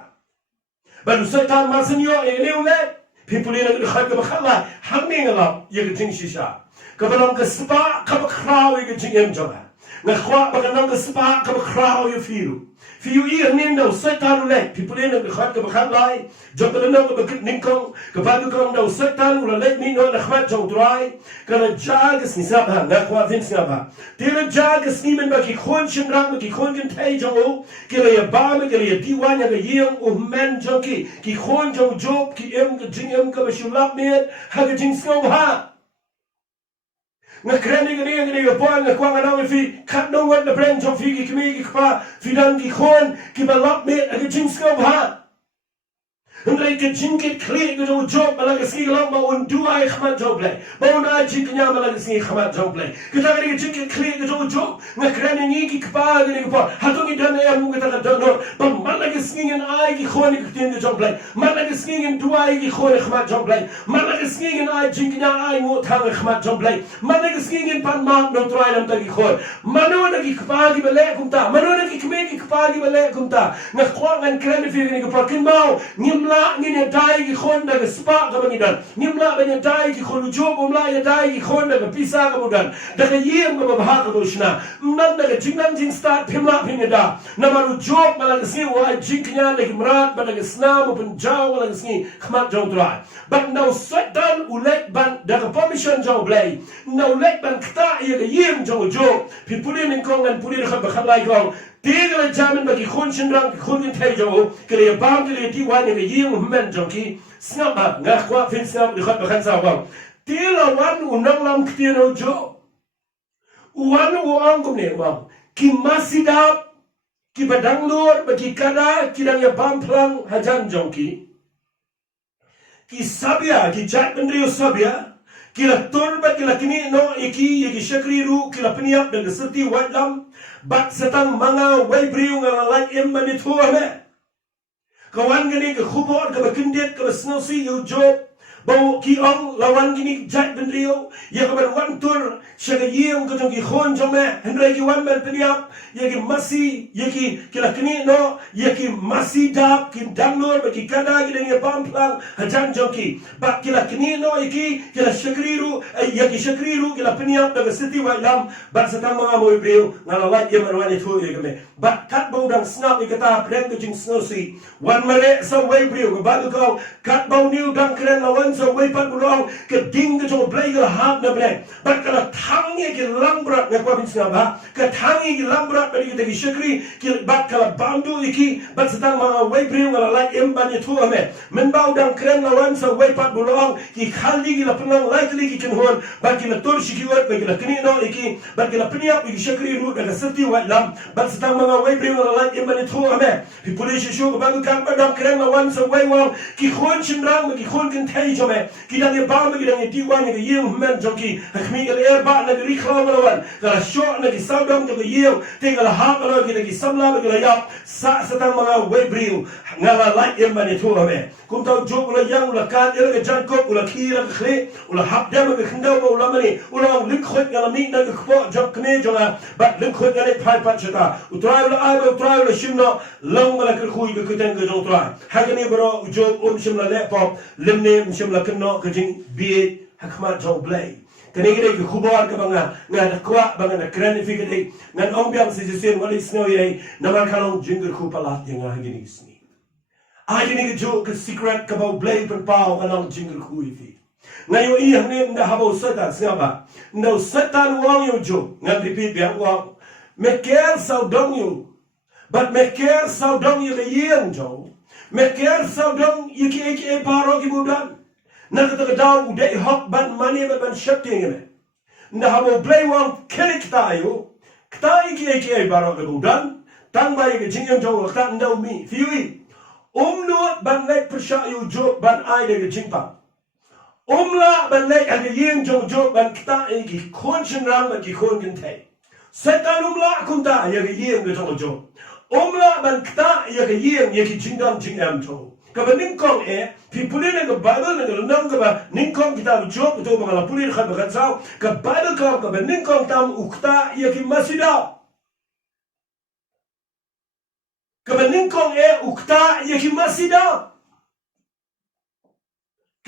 ban setan masenyo elewle people in the khag bakhala haming ala ye jing shisha kabalang ka spa ka bakhraw ye jingem jome na khwa baganang ka spa ka bakhraw ye firu Fiu iya nindo setan ulek people in the khag bakhala jogana ka bakit ningkong kapag kang daw setan ulalek ni no nakhmat jong try kana jagas ni sabha na kwa vin snaba tira jagas ni men baki khon shinrang ki khon kin thai jong kila ya ba me kila ya diwan ya yeng men jonki ki khon jong job ki em ka jing em ka bashulap me ha ka jing snow ha nga kreni gani ga pon nga kwang na fi khat no wat na brand jong fi ki kmi ki kpa fi dan ki khon ki balap me ka jing snow ha Andai ke jingkit klik ke job malah ski lang mau dua khmat job le. Mau na jingnya malah ski khmat job le. Kita ke jingkit klik ke job ngakran ni ki kpa ni ko. Hatu ni dan ya mu kita dan no. Bang malah ski ngin ai ki khon ki tin job le. Malah ski ngin dua ki khon khmat job le. Malah ski ngin ai jingnya ai mu thang khmat job le. Malah ski ngin pan ma no try lam ta ki khon. Mano na ki kpa ki bele kumta. Mano na ki kme ki kpa ki bele kumta. Ngakwa ngan kran fi ni ko pakin mau ngim ngin dai ki khon da spa ka bangidan nimla ban dai ki khon job umla ya dai ki khon da pisa ka mudan da ka yem ka ba ka doshna nan da jingnan jing start phimla phingda namaru job mala si wa jingnya da kimrat ba da snam pun jaw wala si khmat jaw tra ban now satan ulek ban da ka permission jaw blay now lek ban kta ya yem jaw job pipulin kong an pulin kha ba khalai kong Tiga jamin bagi khun shinrang khun thai jo kele bam kele ti wan ne yim men jo ki snap nga kwa fin snap de khat bakhan sa wa tila wan unang lam ktino jo wan u ang kum ne wa ki masidap ki badang lor bagi kada kirang ya bam plang hajan jo ki sabya ki jat bendrio sabya kila turba kila kini no iki shakri ru kila pniap dan serti wadlam bat setang manga wai briu ngala lai em mani thua me kawan gani ke khubor ke bakindet ke snosi yu job bau ki ong lawan gini jat bendrio ya kabar wan tur shaga yeng ke jong ki khon jong me hendrai ki wan men pniap ya ki masi ya ki kila kini no ya ki masi dap ki danglor ba ki kada ki deng pam plang hajan jong ki ba kila kini no iki kila shakriru ya ki shakriru kila pniap da siti wa lam ba setang mga moy breu ngala lai em arwani thu ya me ba kat bau dang snap ikata pren ke jing snosi wan mare sa way breu ba ko kat bau new dang kren lawan so way pat bulong ke ding ke jo blai ke hab na bre ba kala tangi ki langbrat ngakwa bin snaba ka tangi ki langbrat bari ki shakri ki ba kala bandu iki ba setang mga way breu ngala lai em ban thu me men bau dang kren lawan so way pat bulong ki khali ki la penang likely ki kin hon ba ki la tor shiki wat ba ki la kini no iki ba ki la pniap ki shakri ru da serti wa lam ba setang mga way breu ngala lai em ban thu me pi police show ba ka ba dang kren lawan so way wang ki khon chimrang ki khon kin thai jo me ki dang ye ba ki dang ye diwan ki yem men joki khmi ga er ba na ri khla lawan ga sho na ki saudam jo ki yem te ga ha ga ki ki samla ga ya sa setang mga way breu ngala lai em ban thu me kum tau jo la yang la ka er ga jan ko la ki la khre ula hab dam ga khnda ba ula mani ula lik khot ga mi na ga kho jok kne jo la ba lik khot ga le phai pat chata utrai la ai ba utrai la shimno long la ka khui ga kuten ga jo utrai ha ga ni bro jo shim la le pop limne shim la kno ga jing bi hakma jo blay kani gede ki khubor ka banga nga kwa banga na kran fi gede ngan ong biang si sen wali snow ye namar khalong jingur khu palat yang ha gini sni a gini jo ka secret ka ba blay pan pao along jingur khu fi ngayo i hamne nda habo sata snaba no satan wang yo jo ngan repeat biang wang me ker sau dong yo but me ker sau dong yo le yeng jo me ker sau dong yiki e paro ki budan na ka daw de hok ban mani ban shakti ngene nda habo blay wang kelik tayo ktai ki e baro ka budan tang bai ke jingem jo ka nda mi fiwi no ban lek persha yo jo ban ai de jingpa la ban lek ag yeng jo ban kta e ki khon ram ki khon kin thai setan la kunta ya ge yeng ge jo la ban kta ya ge yeng ye ki jingam jingam jo Kaba ningkong pipuli na ka Bible na kalunang kaba ningkong kita Job ito mga lapuli na kabakatsaw ka Bible kaba ningkong tam ukta yakin masidaw. Kaba ningkong ukta yakin masidaw.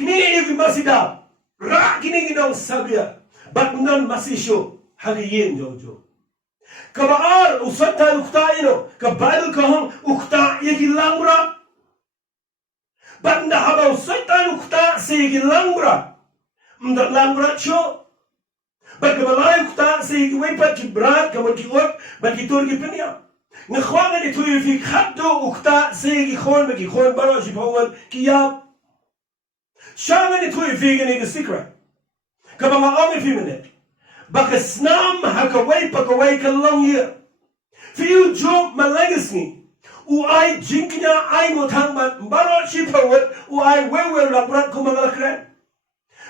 Kini yakin masidaw. Ra kini ginong sabya. Batnan masisyo hagiyin jojo. Kabaar usatan ukta ino ka Bible kahong ukta yakin langra. Banda habaw satan ukta sige langbra. Mda langbra cho. Bad kamalay ukta sige wepat ki brad kamon ki ot bad ki tur ki penya. Ngakhwangan ito yung fi khaddo ukta sige khon bad ki khon baro si pawan ki yab. Shangan ito yung fi gani ka secret. Kabang maong fi minute. Baka snam hakaway pakaway ka long year. Fi you Job malagas ni. Uai jinknya ai mo thangman baro si pawat uai wewe labrat kumangalakren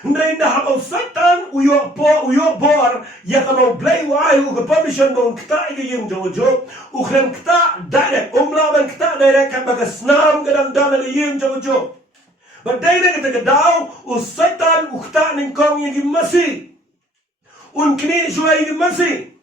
ndai na habaw satan uyo bor yakamaw blay uai u permission mo kta igim jojo ukhrem kta direct umlaban kta direct kan baga snam gadang dana igim jojo badai na kita daw u satan ukta ning kong igim masi unkini juai igim masi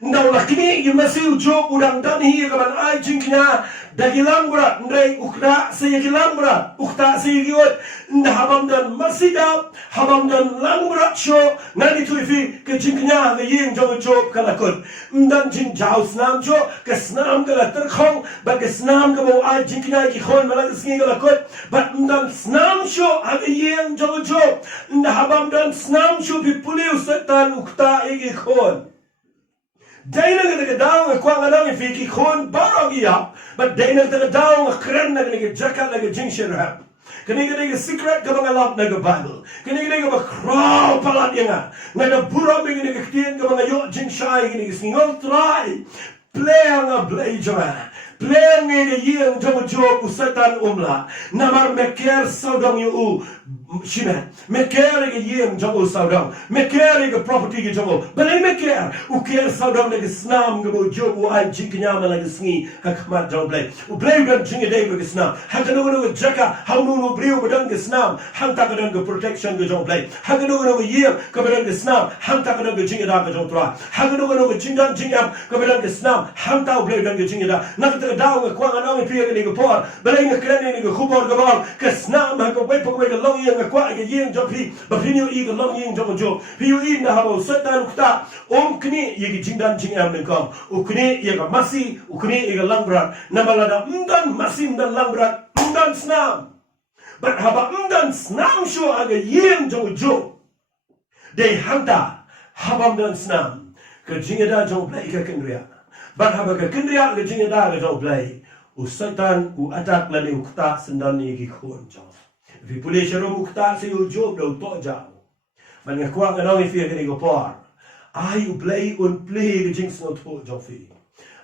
ndaw lakini yumasi Job udang dan hi kaman ai jinknya dagilang bra ndai ukda seyigilang bra ukta seyigiot ndahabam dan masida habam dan langbra sho nani tuifi ke jinknya ga ying Job kalakut ndan jin jaw snam jo ke snam kala terkhong ba ke snam ga bo ai jinknya ki khon malag singi kalakut ba ndan snam sho ga ying Job ndahabam dan snam sho pi puliu setan ukta igi khon Dana nga daw nga kwa nga lang ifiki khon barang iya, but dana nga daw nga kren nga jaka nga jingshin rap. Kani nga secret ka mga lab nga Bible. Kani nga crowd palat nga. Nga na burang nga ktiyan ka mga yo jingshay nga singol try. Play nga play jama. Play nga yeng Job usatan umla. Namar meker saudang yu Shime, meker ga yem jogo saudang, meker ga property ga jogo, balay meker, uker saudang ga snam ga bo jogo ay jinknya ma ga sngi hakmat jogo blay, u blay dan jinga day ga snam, hakano ga jaka, hawnu no briu ga snam, hanta ga ga protection ga jogo blay, hakano ga yem ga ga snam, hanta ga jinga da ga jogo tra, hakano ga jindan jingam ga ga snam, hanta blay ga jinga da, nakta daw ga kwang anong piya ga por, balay ga krene ga khubor ga bal, ka snam ha ga wai pa ga long nga kwa ga yeng job hi ba pinyo I ga long yeng job jo piyo I na hawo satan ukta kni yegi jingdan jingam ne kom ukni yega masi ukni yega langbrat na malada mdan masi mdan langbrat mdan snam but haba mdan snam sho aga yeng job jo de hanta haba mdan snam ka jingada jo play ka kenria but haba ka kenria ga jingada ga jo play u satan u atak la de ukta sendan yegi khon jo Vi pulih syarung ukta si Job daw to jao. Man nga kwa nga nang ifia kini gopar. Ay play un play the jinx no to jofi.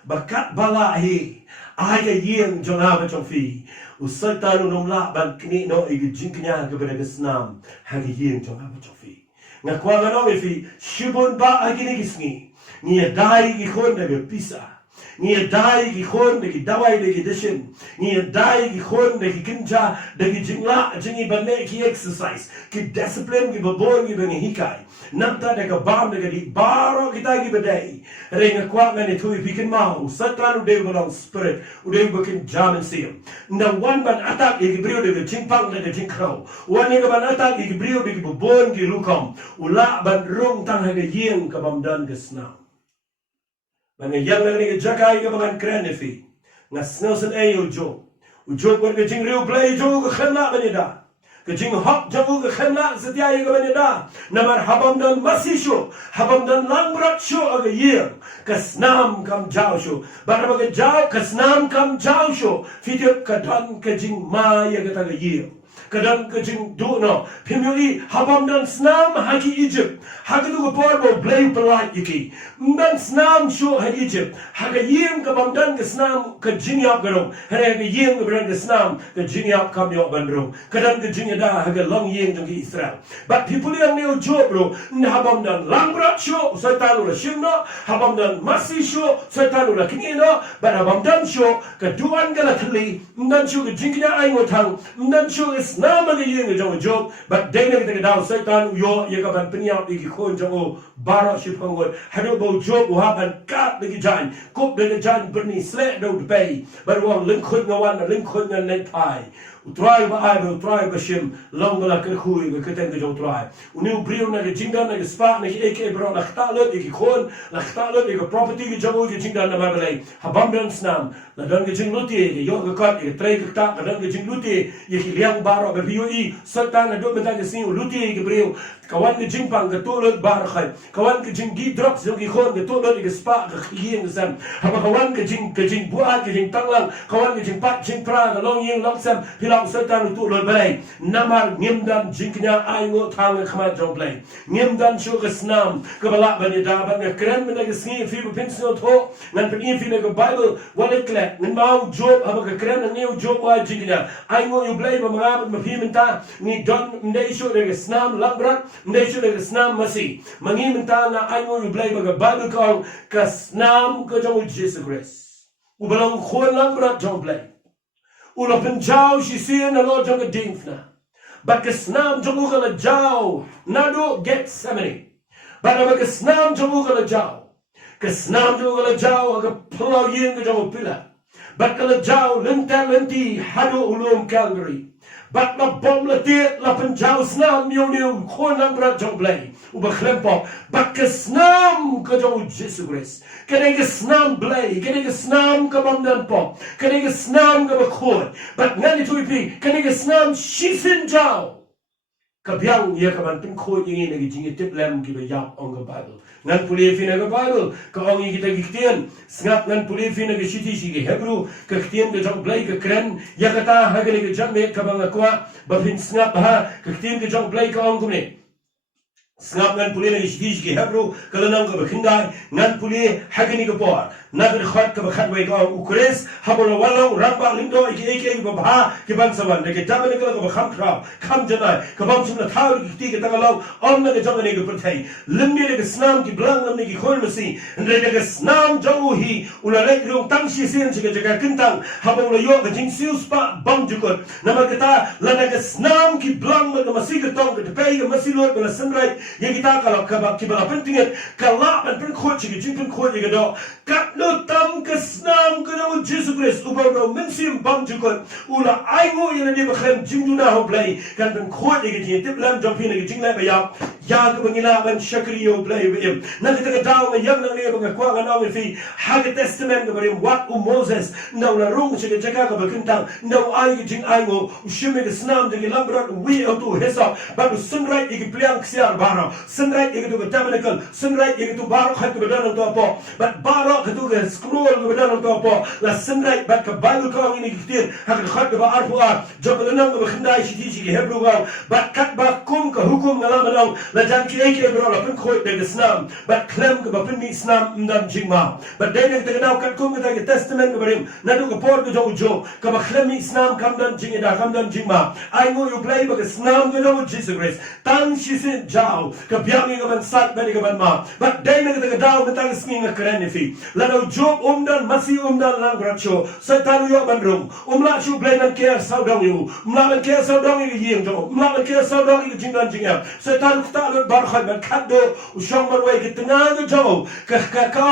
Bakat bala hi. Ay ga yeng jonaba jofi. Usay tanu nung laban kini no igi jinknya kepada kesnam. Hagi yeng jonaba jofi. Nga kwa nga nang ifi shibun ba agini gisngi. Ngia dai gikhon na pisa. Nia dai gi khon de gi dawai de gi dishin nia dai gi khon de gi kinja de gi jingla jingi banne ki exercise ki discipline gi babon gi bani hikai namta de ga bam de gi baro kita gi badai renga kwa ngani thui bikin mau satran de go spirit ude bukin jam and see na one ban attack gi brio de jingpang de jingkro one ga ban attack gi brio de babon gi rukom ula ban rung tang ha ga yeng ka bam dan gesna Mga yang lang ni jakai ka mga krenefi. Nga snelsen ayo Job. U Job wan ka jing riu play Job ka khenla banida. Ka jing hop Job ka khenla setia ka banida. Namar habam dan masisho. Habam dan langbrat sho aga year. Ka snam kam jao sho. Bara baga jao ka snam kam jao sho. Fitip ka dan ka jing maya ka taga year. kadang kejing du no pimuli habam dan snam haki Egypt haki du por bo blame pelai iki dan snam show ha Egypt haka yim ka bam dan ke snam ke jinyap garong hare ke yim ke brand ke snam ke jinyap kam yo bandro kadang ke jinyada haka long yim jong Israel but people yang neo job bro habam dan langbrat show setan ula shimno habam dan masih show setan ula kinino but habam dan show keduan gala thli dan show ke jinya ai ngotang dan show is nama ke yim jong job but dena ke daw setan yo ye ka ban peniap iki khon jong bara shipangot hado bo job haban kat de jan kop de jan berni sled do bay but wong ling khut ngawan ling khut ngan net pai utrai ba ai utrai ba shim long la ke khui ke ten ke jong utrai uni brio na ke jindan na ke spa na ke ek bro la khtalot iki khon la khtalot iki property ke jong ke jindan na mabelai habam dan snam la dan ke jing luti ke yo ke kat ke trei ke ta dan ke jing luti ye ki liang baro be bioi satan na do meta ke sin luti ke brio kawan ke jing pang ke tolot bar khai kawan ke jing gi drop zo ki khon ke tolot ke spa ke khiem sam haba kawan ke jing buat ke jing tanglang kawan ke jing pat jing pra long ying long sam pilau setan tu lol balai namar ngim dan jingnya ai ngo thang khama jong play ngim dan shu ke snam ke balak ban da ban ke kren men ke sni fi pin so tho nan pin fi ne ke bible walek le nan mau job haba ke kren ne job wa jingnya ai ngo yu play ba ma ma fi men ta ni don ndai shu ne ke snam lambrak ndai shu ne ke snam masi mangi men ta na ai ngo yu play ba ke bible kong ke snam ke jong Jesus Christ u balong khon lambrak jong play Ula penjau si siya na lo jong kadingfna. But kasnam jong ukala jaw. Nado Gethsemane. But ama kasnam jong ukala jaw. Kasnam jong ukala jaw aga pulau yin ka jong pila. But kala jaw lenta lenti hado ulum Calvary. But na bom la tiet la penjau snam yoniu khon lang brat jong blay. Uba klempok. But kasnam ka jong Jesus Christ. Kaya ka snam blay, kaya ka snam ka bamdan po, kaya ka snam ka bakod. But nga nito ipi, kaya ka snam shisin jaw. Kabiyang iya ka man tingkod yung nagiging itip lem kiba yak ang ka Bible. Ngan pulifi na ka Bible, kaong kita giktian, sngap ngan pulifi na ka shiti sige Hebrew, kaktian ka jong blay ka kren, yakata hagani ka jang me ka bang akwa, bapin sngap ha, kaktian ka jong blay ka ang kumne. Sngap ngan puli na ishtish ki Hebrew kalanang ka bakhinday ngan puli hagini ka por nagar khat ka bakhatway ka ukres habolo walang ramba lindo iki babha ki bansawan de ke jamane ka bakham khrab kham janai ka bam sumna thau ki ti ka tagalaw on na ka jamane ka perthai limni le ka snam ki blang lamni ki khol masi ndre ka snam jamu hi ulale rong tang shi sen chi ka jaga kintang habolo yo ka jing sius pa bam jukot namakata lana ka snam ki blang ma masi ka tong ka pay ka masi lot na sunrise yang kita kalau kibala pentingnya kalau pen khot chi jing pen khot ye do kat no tam ke snam ke no Jesus Christ ubau no mensim bam jukot ula ai ngo ye ni bakhem jing duna ho play kan pen khot ye ji tip lam jom pin ye jing la ba ya ke bangila ban shakri yo play with him na kita ka daw ma yang na ne ba kwa ga na fi hag testament ga bari what Moses no la rong chi ga ka ba kintang no ai ge jing ai ngo shime ke snam de lambra we auto hesa ba sunrai ye pliang ksiar ba sunlight itu ke tabernacle, sunlight itu baru hati berdalam tu apa, but baru itu ke scroll ke berdalam tu apa, la sunlight bat ke Bible kau ini kita hati hati ke arfuar, jauh lenang ke berkendai siji ke Hebrew kau, bat kat bakum ke hukum ngalam ngalam, la jangan kita berala pun kau dari Islam, bat klaim ke bapun ni Islam dan jingma, but dari kita kenal kat kum kita ke testament ke berim, nadu ke por ke jauh ke baklaim Islam kam dan jingida kam dan jingma, I know you play ke Islam ke jauh Jesus Christ, tang shisin jauh. Kabiyangi ka man sat bani ka man ma but day na kita daw matang sking nga karen fi lano job masi lang gracho sa tanu yo man rum la chu blay nan care sa dong yu la man care sa dong yu yeng jo la man care sa dong yu jingdan jingya sa tanu ta lo bar khat man khaddo ushong man way kitna ga jo ka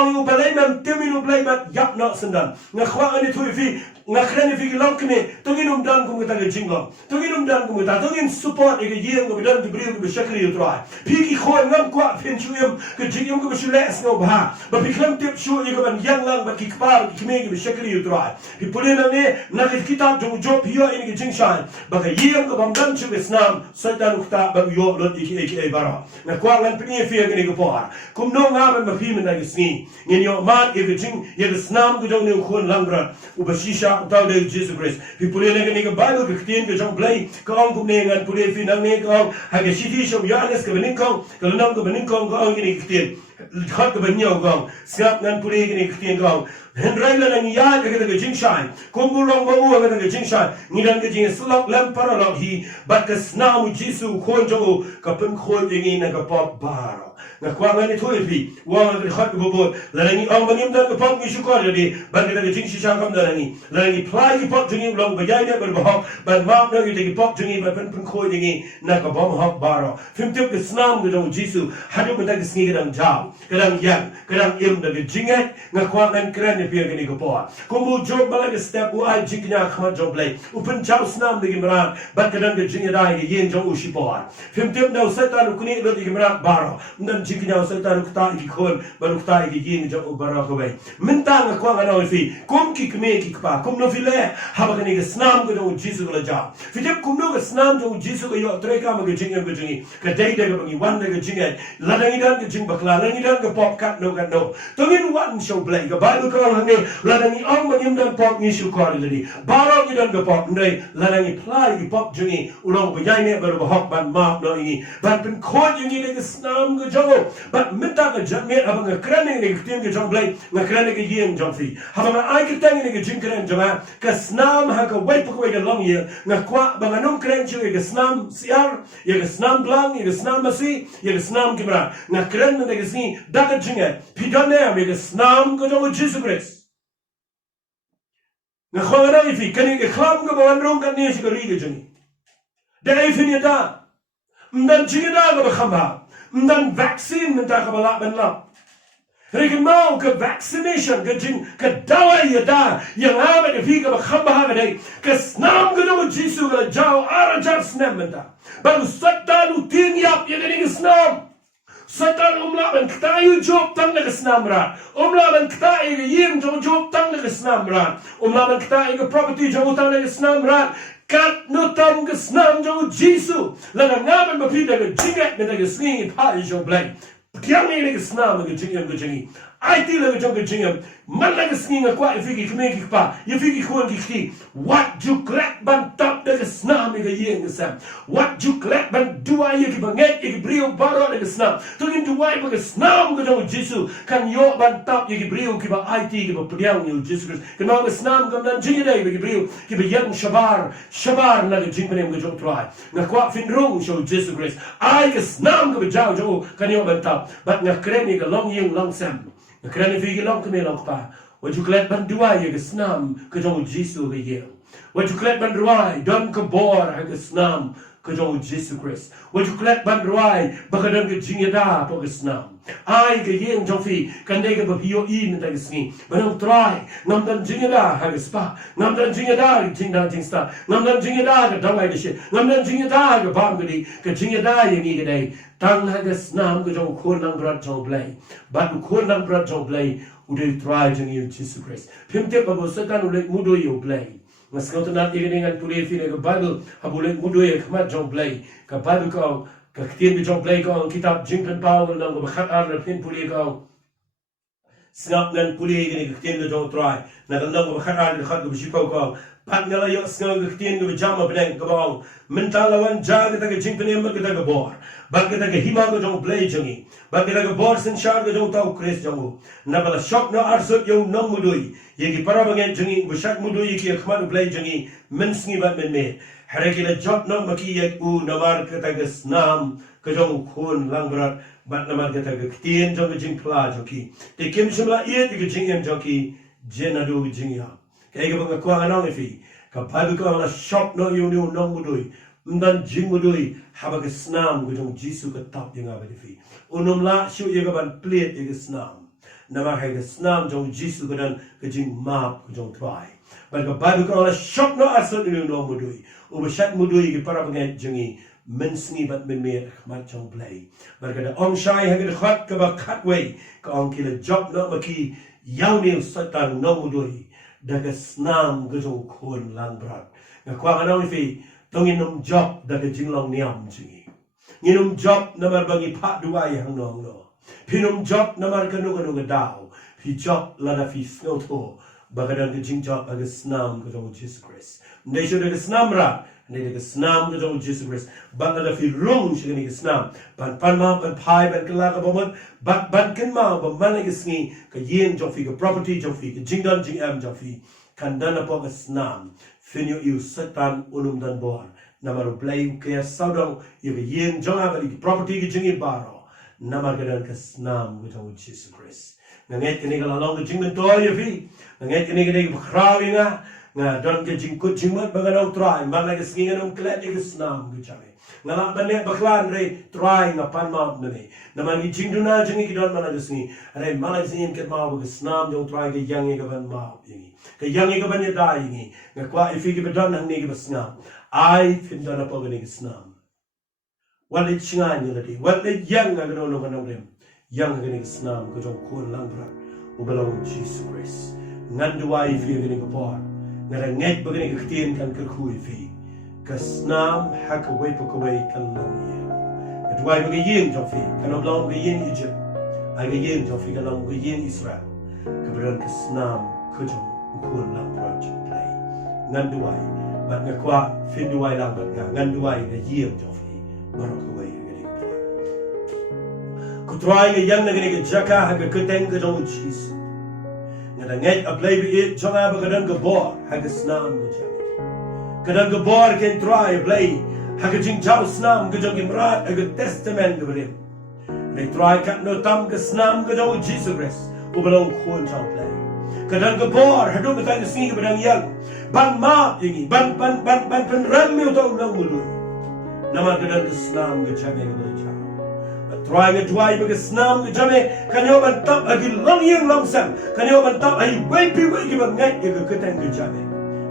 yu balay man timinu blay man yap na sandan nga khwa ani thu fi nga kren fi long kne tongin dan kum ta ga jinglo tongin dan kum ta tongin support ga yeng ga dan bri ga shakri yu try Piki khoi ngam kwa phen chuyem ke jingem ke bishule sno bha ba biklam tip shu ye ban yang lang ba kikpar kime ke shakri utrai pi pulena ne na ke kitab jo job hiyo in ke jingshan ba ke yem ke bam dan chu islam satan ukta ba yo lo iki bara na kwa ngan pni fi ke ne ke por kum no nga ba fi men na ke sni ngin yo man e ke jing ye ke snam ke jo ne khon lang bra u ba shisha chạm tao đây Jesus Christ vì phụ nữ này cái Bible cái tiên cái trong play cái ông cũng nên ngăn phụ nữ phi năng này cái ông hay cái city trong Giannis cái bên không cái lần cái bên không cái ông cái tiên khát cái bên nhau cái ông snap ngăn phụ nữ cái tiên cái ông hiện nay là những nhà cái chính sai cũng muốn lòng mau cái chính sai nghĩ rằng cái chính slot làm paralog hi but cái snamu Jesus khôn trong cái bên khôn cái này cái pop bar nga kwa ngani thôi phi wa nga khat bo bo la ngi ong bangim dan ko pom ni shu ko de ban ga jing shi shang kam da ngi la ngi plai ki pop jing long ba yai ne ba hok ban ma no yu de pop jing ba pen pen khoi ngi na ka bom hok baro phim tiếp cái snam de Jesus hadu ba da sngi ga jao ga dang yang ga dang im da jing nga kwa ngan kran ne pia ni ko po ko mu job ba ga step u ai jing nya khma job play u pen chao snam de gimran ba ka dang jing da ga yen jong u shi po phim tiếp đâu satan ku ni lo de gimran baro dan jing nya satan ku ta ki khon ba ku ta ki yen jong u baro ko be min ta nga kwa nga no fi kum ki kme ki pa kum no fi le ha ba ni ga snam ga dong Jesus la ja fi tiếp kum no ga snam dong Jesus ga yo tre ka ma ga jing ga jing ka dai da ga ngi wan da ga jing la da ngi dan ga jing ba kla la ngi dan ga pop kat no ga no to ngin wan show play ga ba ko la ngi la da ngi ong ma ngim dan pop ngi shu ko le di ba ro ngi dan ga pop nei la da ngi plai ki pop jing u long ba yai ne ba ro hok ban ma no ngi ban pen ko ngi ga snam ga jo ba min ta ga jam me aba ga kran ngi ga tim ga jong play ga kran ngi yin jong fi ha ba ai ka tang ngi ga jing kran jama ka snam ha ka wai pa ko ga long ye nga kwa ba ga nong kran chu ga snam siar ye ga snam blang ye ga snam masi ye ga snam kimra nga kran ngi ga sni da ga jing pi don ne me ga snam ga jong Jesus Christ nga khwa ga fi kan ga khlam ga ba rong ga ne shi ga ri ga jing da ai fi ni da mdan jing da ga ba khamba mdan vaccine mdan ka ba la ban la Regen mau ke vaccination ke jing ke dawa ya da yang ama ke fi ke khamba ha dai ke snam ke no Jesus ke jao ara jar snam menda baru satan u tin yap ya ke snam satan umla ban kta yu job tang ke snam ra umla ban kta ke yin job tang ke snam ra umla ban kta ke property job tang ke snam ra kat no tam ke snam jo Jesus la ngam ba pi da ke jingat me da ke sngi pa jo blai Tiang ni lagi senam lagi jingam ke jingi. IT lagi jong ke jingam. Man lagi sengi ngakwa ifiki kemeki pa. Ifiki kuan kiki. What you collect ban tap lagi senam lagi yeng kesam. What you collect ban dua ye ki banget ye ki brio baro lagi senam. Tungin dua ye bagi senam ke jong Jesu. Kan yo ban tap ye ki brio ki ba IT ki ba pediang yo Jesus Christ. Kan mau ke senam kam dan jingi dai bagi brio ki ba yang shabar lagi jingam ke jong try. Ngakwa finrong show Jesus Christ. Ai ke senam ke bajau jo kan yo ban tap. But nga kreni ka long yung long sam. Nga kreni fi ki long kami long pa. Wajud klet ban duai ya snam ka jong Jesus ka yeng. Wajud klet ban duai don ka bor ha ka snam ka jong Jesus Christ. Wajud klet ban duai baka don ka jingada pa ka snam. Ai ka yeng jong fi kandai ka bapiyo in ta ka sngi. Banong try ngam dan jingada ha ka spa. Ngam dan jingada ka jingda jingsta. Ngam dan jingada ka dawai ka shi. Ngam dan jingada ka bam ka di ka jingada yang ni ka dai. Tang ha ka snam ka jong khon lang brat jong play. Bat khon lang brat jong play. Udah try jeng you Jesus Christ. Pimte pa bo setan ulit mudo yo play. Mas kau tenat dengan pulih fi ke Bible habulet mudo ye khmat jong play. Ka Bible kau ka kitien bi jong play kau kitab jingkan Paul nang ba khat ar pin pulih kau. Snap ngan pulih gini kitien bi jong try. Nang ba khat ar khat bi sipau kau. Pat ngala yo sngal kitien bi jama blank ka bang. Mentalawan jaga ta ke jingkan em ka ta ka bor. Bag kita ke hima ko jong play jongi. Bag kita ke bor sen shar ko jong tau Chris jongo. Na bala shock na arsot yo nang mudui. Ye ki para bangen jongi bushak mudui ki khman play jongi. Men sngi ba men me. Hare ki la jot no maki ye u namar kita ke snam ko jong khon lang brat bat namar kita ke tien jong jing pla jongi. Te kim shimla ye ke jing em jongi jenadu jing ya. Ke ke bang ko anong fi. Ka Bible ko la shock no yo no nang mudui. Mdan jing mudui haba ke snam ko jong Jesus ka tap yang aba fi unum la shu ye ka ban plate ye ke snam nama hai ke snam jong Jesus ka dan ke jing map ko jong try ban ka Bible ka la shop no asot ni no mudui u shat mudui ke para banget jingi men sngi bat men me khmat jong play ban ka da ong shai ha ke khat ka ba khat wei ka ong ki la job no ma ki yaw ni satan no mudui da ke snam ko jong khon lang brat na kwa anong fi tongin nom job da ke jinglong niam jingi nginom job namar bangi pha duai hang no pinom job namar kanu kanu daw pi job la da fi snow to bagadan ke jingjok aga snam ke dong Jesus Christ ndai shu de snam ra ndai de snam ke dong Jesus Christ ban da fi rung shi ni snam ban pan ma ban pai ban kala ka bomon ban ken ma ba man ke sngi ke yin jok fi ke property jok fi ke jingdan jing am jok fi kan dana po ke snam finyo yu setan unum dan bor namaru play ke saudong yu ke yin jong aba di property ke jingi baro namar ke dan ke snam ke dong Jesus Christ nganget kini kalau long ke jingmen to yu fi nganget kini ke krawi nga don ke jingkut jingmat bagadong try mana ke sngi ngam klet ke snam ke chame ngalam bane baklan re try nga pan ma ne naman ki jingduna jingi ki don mana ke sngi re mana sin ke ma ke snam jong try ke yang ke ban ma yi ke yang ke ban ya dai yi nga kwa ifi ke badon nang ne ke snam ai fin don apa ke snam wal chinga ni lati wal yang nga no no no rem yang ke snam ke jong kun lang bra ubelong Jesus Christ nganduai fi ke ke por ngara nget bagani ke tien kan ke khu fi ke snam hak we po ko we kan long ye adwai bagi yin jo fi kan long ke yin Egypt ai ke yin jo fi kan long ke yin Israel ke beran ke snam ke jo kun lang project play nganduai bat ngakwa fin duai lang bat nganduai ke yin jo fi barok ko we ke ku try ke yang ngani ke jaka hak ke teng ke jo Jesus ngada nget a play bi jonga ba kadang ke bor hak snam ke jam kadang ke bor ken try play hak jing jau snam ke jong imrat hak testament ke brim le try kat no tam ke snam ke jong Jesus Christ u belong khon chau play kadang ke bor hadu betai ke sini ke bedang yang ban ma ini ban ram mi utau nang mulu nama kadang ke snam ke jam ke brim try nge dwai bagi snam ke jame kanyo ban tap agi long yang long sam kanyo ban tap ai wei pi ke bangai ke keteng ke jame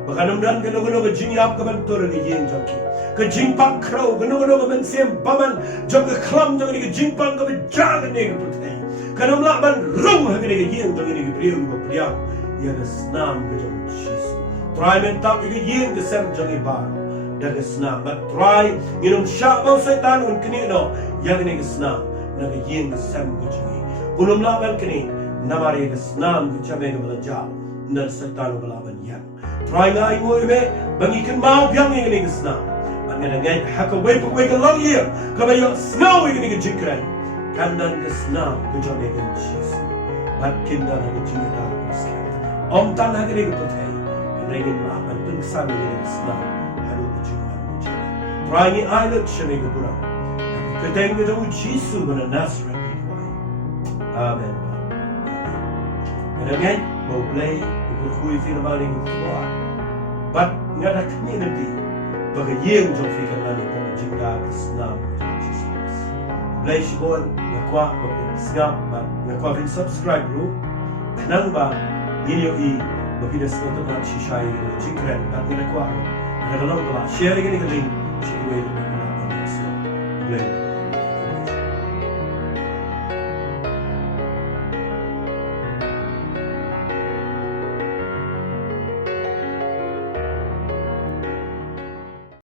bakanum dan ke no ke jing yap ke ban tur ke yin jaki ke jing pak krau ke no ke ban sem baman jok ke klam jok ke jing pang ke jag ne ke putai kanum la ban rung ha ke yin jok ke priu ke priang ya ke snam ke jom Jesus try men tap ke yin ke sem jok ke bar dan ke snam but try nginum syak mau setan un kini no yang ini ke snam na ke yin ke sem ke jini ulum la ban kini namari ke snam ke jame ke belajar nan setan bela ban yang try ngai ngoi be bangi kan mau yang ini ke snam an ngana ngai hak we ke long year ka ba yo snow ini ke jikran kan dan ke snam ke jame ke Jesus bat kin dan ke jini da om tan hak ini ke putai regin la ban pengsan ini ke snam haru ke jini try ni ai le chame ke pura keteng ke jong Jesus bana Nazareth ni wai amen amen bo play ko khui fi na bali ko but ngada community baga yeng jong fi kan na ko jinga snam Jesus play shibon ngakwa ko snap but ngakwa fin subscribe bro nang ba video i ba fi das to na shishai jingren at ngakwa ngada long ba share ni link shi we play